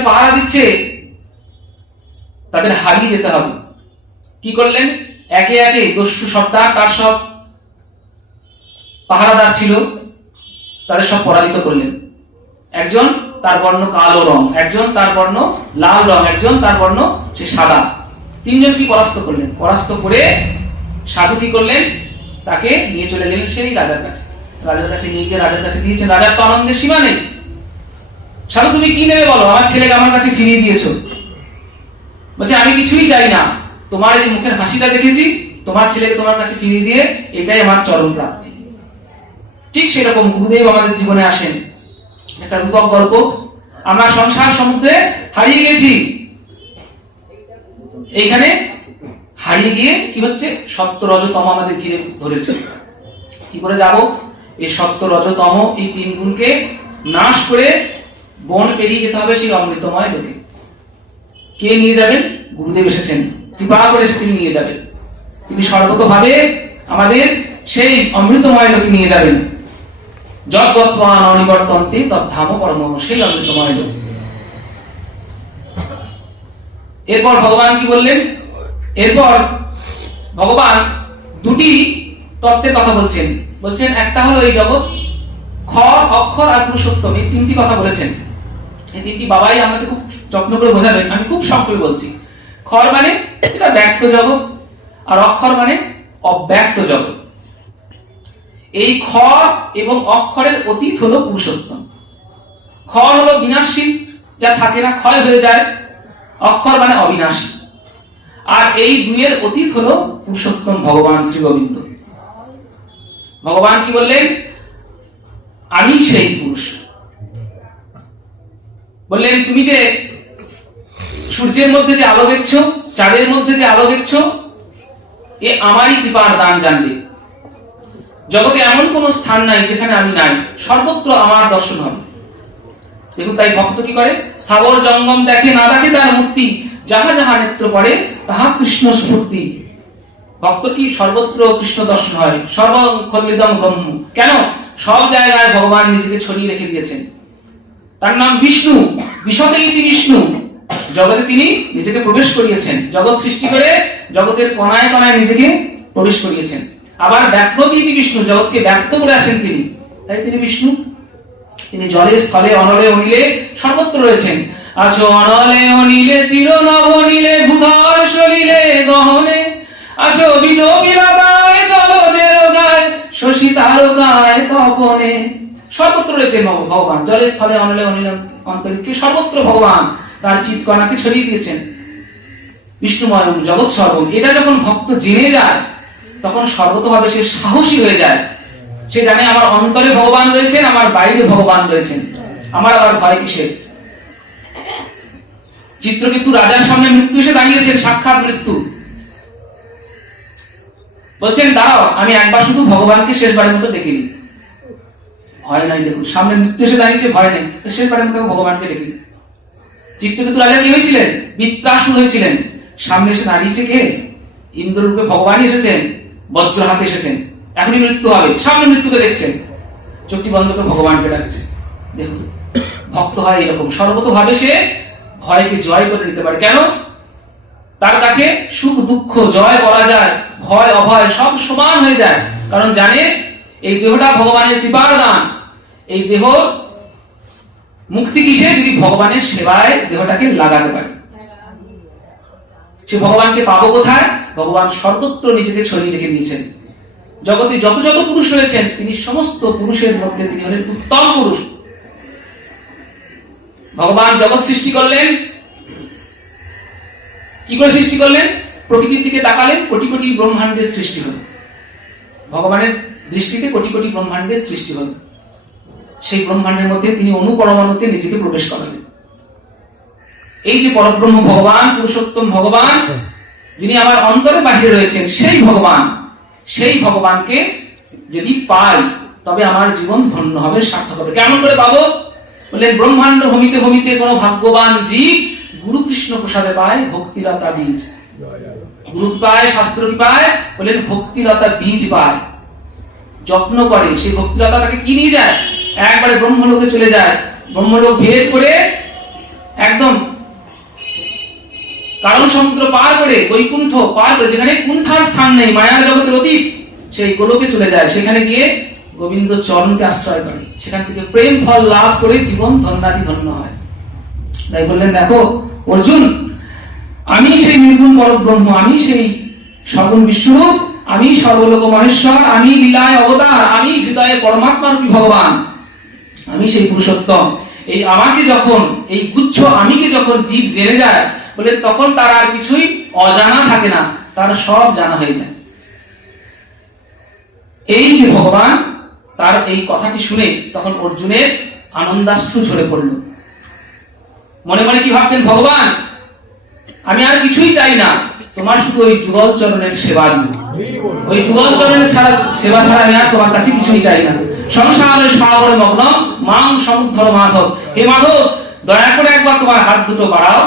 পাহারা দিচ্ছে, তাদের হারিয়ে যেতে হবে। কি করলেন? একে একে দস্যু সর্দার, তার সব পাহারাদার ছিল, তাদের সব পরাজিত করলেন। একজন তার বর্ণ কালো রং, একজন তার বর্ণ লাল রং, একজন তার বর্ণ সে সাদা। তিনজন কি পরাস্ত করলেন। পরাস্ত করে সাধু কি করলেন? তাকে নিয়ে চলে গেলেন সেই রাজার কাছে। রাজার কাছে নিয়ে গিয়ে রাজার কাছে দিয়েছেন। রাজার তো আনন্দের সীমা নেই। সাধু তুমি কি নেবে বলো, আমার ছেলেকে আমার কাছে ফিরিয়ে দিয়েছো। বলছে আমি কিছুই চাই না, তোমার এই মুখের হাসিটা দেখেছি, তোমার ছেলেকে তোমার কাছে ফিরিয়ে দিয়ে এটাই আমার চরম প্রাপ্তি। ঠিক সেরকম গুরুদেব আমাদের জীবনে আসেন। একটা রূপক গল্প। আমরা সংসার সমুদ্রে হারিয়ে গেছি। এইখানে হারিয়ে গিয়ে কি হচ্ছে? সত্য রজতম আমাদের ঘিরে ধরেছে। কি করে যাব? এই সত্য রজতম এই তিন গুণকে নাশ করে বন পেরিয়ে যেতে হবে সেই অমৃতময় লোকে। কে নিয়ে যাবেন? গুরুদেব এসেছেন, কৃপা করে তিনি নিয়ে যাবেন। তিনি সর্বতভাবে আমাদের সেই অমৃতময় লোকে নিয়ে যাবেন। যদ্গত্বান অনিবর্তন্তে তদ্ধাম পরম, সেই অমৃতময় লোক। এরপর ভগবান কি বললেন? এরপর ভগবান দুটি তত্ত্বের কথা বলছেন। একটা হলো এই জগৎ, খর, অক্ষর আর পুরুষোত্তম, এই তিনটি কথা বলেছেন। এই তিনটি বাবাই আমাকে খুব যত্ন করে বোঝাবেন, আমি খুব সংক্ষেপে বলছি। খর মানে এটা ব্যক্ত জগৎ, আর অক্ষর মানে অব্যক্ত জগৎ। এই খর এবং অক্ষরের অতীত হলো পুরুষোত্তম। খর হলো বিনাশশীল, যা থাকে না, ক্ষয় হয়ে যায়। অক্ষর মানে অবিনাশী। আর এই দুইয়ের অতীত হলো পুরুষোত্তম ভগবান শ্রী গোবিন্দ। ভগবান কি বললেন? আমি সেই পুরুষ। বললেন তুমি যে সূর্যের মধ্যে যে আলো দেখছো, চাঁদের মধ্যে যে আলো দেখছো, এ আমারই কৃপার দান জানবে। জগতে এমন কোন স্থান নাই যেখানে আমি নাই, সর্বত্র আমার দর্শন হবে। দেখুন, তাই ভক্ত কি করে? স্থাবর জঙ্গম দেখে, না দেখে তার মূর্তি, যাহা যাহা নেত্র পড়ে তাহা কৃষ্ণ স্ফূর্তি। ভক্ত কি সর্বত্র কৃষ্ণ দর্শন হয়, সর্বখণ্ডিতম ব্রহ্ম। কেন? সব জায়গায় ভগবান নিজেকে ছড়িয়ে রেখে দিয়েছেন। তার নাম বিষ্ণু, বিশদে ইতি বিষ্ণু। জগতে তিনি নিজেকে প্রবেশ করিয়েছেন। জগৎ সৃষ্টি করে জগতের কণায় কণায় নিজেকে প্রবেশ করিয়েছেন। আবার ব্যাপ্রতি ইতি বিষ্ণু, জগৎকে ব্যক্ত করে আছেন তিনি, তাই তিনি বিষ্ণু। তিনি জলে স্থলে অনলে অনিলে সর্বত্র রয়েছেন। আছো অনলে অনিলে চির নভ নীলে ভূধর সলিলে গহনে, আছো বিদ বিলাকায় জলদের গায় শশী তারকায় তপনে। সর্বত্র রয়েছে ভগবান। জলে স্থলে অনলে অনিলে অন্তরিক্ষে সর্বত্র ভগবান তার চিৎকণাকে ছড়িয়ে দিয়েছেন। বিষ্ণুময় জগৎ সর্বম, এটা যখন ভক্ত জেনে যায় তখন সর্বতভাবে সে সাহসী হয়ে যায়। সে জানে আমার অন্তরে ভগবান রয়েছেন, আমার বাইরে ভগবান রয়েছেন, আমার আবার ভয় কিসের? চিত্রকেতু রাজার সামনে মৃত্যু এসে দাঁড়িয়েছেন, সাক্ষাৎ মৃত্যু। বলছেন দাঁড়াও, আমি একবার শুধু ভগবানকে শেষবারের মতো ডেকে নিই। ভয় নাই, দেখুন সামনে মৃত্যু এসে দাঁড়িয়েছে, ভয় নেই, শেষবারের মতো ভগবানকে ডেকে। চিত্রকেতু রাজা কি হয়েছিলেন? বৃত্রাসুর হয়েছিলেন। সামনে এসে দাঁড়িয়েছে কে? ইন্দ্ররূপে ভগবানই এসেছেন, বজ্র হাতে এসেছেন। এখনই মৃত্যু হবে, সামনে মৃত্যুকে দেখছেন, চোখটি বন্ধ করে ভগবানকে ডাকছে। দেখুন, ভক্ত হয় এরকম, সর্বতভাবে সে ভয়কে জয় করে নিতে পারে। কেন? তার কাছে সুখ দুঃখ জয় করা যায়, ভয় অভয় সব সমান হয়ে যায়। কারণ জানে এই দেহটা ভগবানের কৃপার দান। এই দেহ মুক্তি কিসে? যদি ভগবানের সেবায় দেহটাকে লাগাতে পারে। সে ভগবানকে পাবো কোথায়? ভগবান সর্বত্র নিজেকে ছড়িয়ে রেখে দিয়েছেন। জগতে যত যত পুরুষ রয়েছেন, তিনি সমস্ত পুরুষের মধ্যে তিনি হলেন উত্তম পুরুষ। ভগবান জগৎ সৃষ্টি করলেন, কি করে সৃষ্টি করলেন? প্রকৃতির দিকে তাকালেন, কোটি কোটি ব্রহ্মাণ্ডের সৃষ্টি হল। ভগবানের দৃষ্টিতে কোটি কোটি ব্রহ্মাণ্ডের সৃষ্টি হল। সেই ব্রহ্মাণ্ডের মধ্যে তিনি অনুপরমাণুতে নিজেকে প্রবেশ করালেন। এই যে পরব্রহ্ম ভগবান, পুরুষোত্তম ভগবান, যিনি আমার অন্তরে বাহিরে রয়েছেন, সেই ভগবান সেই ভগবানকে যদি পাই তবে আমার জীবন ধন্য হবে, সার্থক হবে। কেমন করে পাবো? বললেন ব্রহ্মাণ্ড ভূমিতে ভূমিতে কোন ভাগ্যবান জীব গুরু কৃষ্ণ প্রসাদে পায় ভক্তিলতা বীজ। গুরু পায়, শাস্ত্র কি পায়? বললেন ভক্তিলতা বীজ পায়। যত্ন করে সেই ভক্তিলতাটাকে কি নিয়ে যায়? একবারে ব্রহ্মলোকে চলে যায়। ব্রহ্মলোক ভেদ করে একদম কারণ সমুদ্র পার করে, বৈকুণ্ঠ পার করে, যেখানে কুণ্ঠার স্থান নেই, মায়ার জগতের অতীত, সেই গোলকে চলে যায়। সেখানে গিয়ে গোবিন্দ চরণকে আশ্রয় করে, সেখান থেকে প্রেম ফল লাভ করে জীবন ধন্যাতি ধন্য হয়। তাই বললেন দেখো অর্জুন, আমি সেই নির্গুণ পরব্রহ্ম, আমি সেই সগুণ বিষ্ণুরূপ, আমি সর্বলোক মহেশ্বর, আমি লীলায় অবতার, আমি হৃদয়ে পরমাত্মা রূপী ভগবান, আমি সেই পুরুষোত্তম। এই আমাকে যখন, এই গুচ্ছ আমিকে যখন জীব জেনে যায়, বলে তখন তার আর কিছুই অজানা থাকে না, তার সব জানা হয়ে যায়। এই যে ভগবান, তার এই কথাটি শুনে তখন অর্জুনের আনন্দাশ্রু ঝরে পড়ল। মনে মনে কি ভাবছেন? ভগবান, আমি আর কিছুই চাই না, তোমার শুধু ওই যুগল চরণের সেবা দিও। ওই যুগল চরণের সেবা ছাড়া আমি আর তোমার কাছে কিছুই চাই না। সংসারের সাগরে মগ্ন মাং সমুদ্ধর মাধব, হে মাধব দয়া করে একবার তোমার হাত দুটো বাড়াও।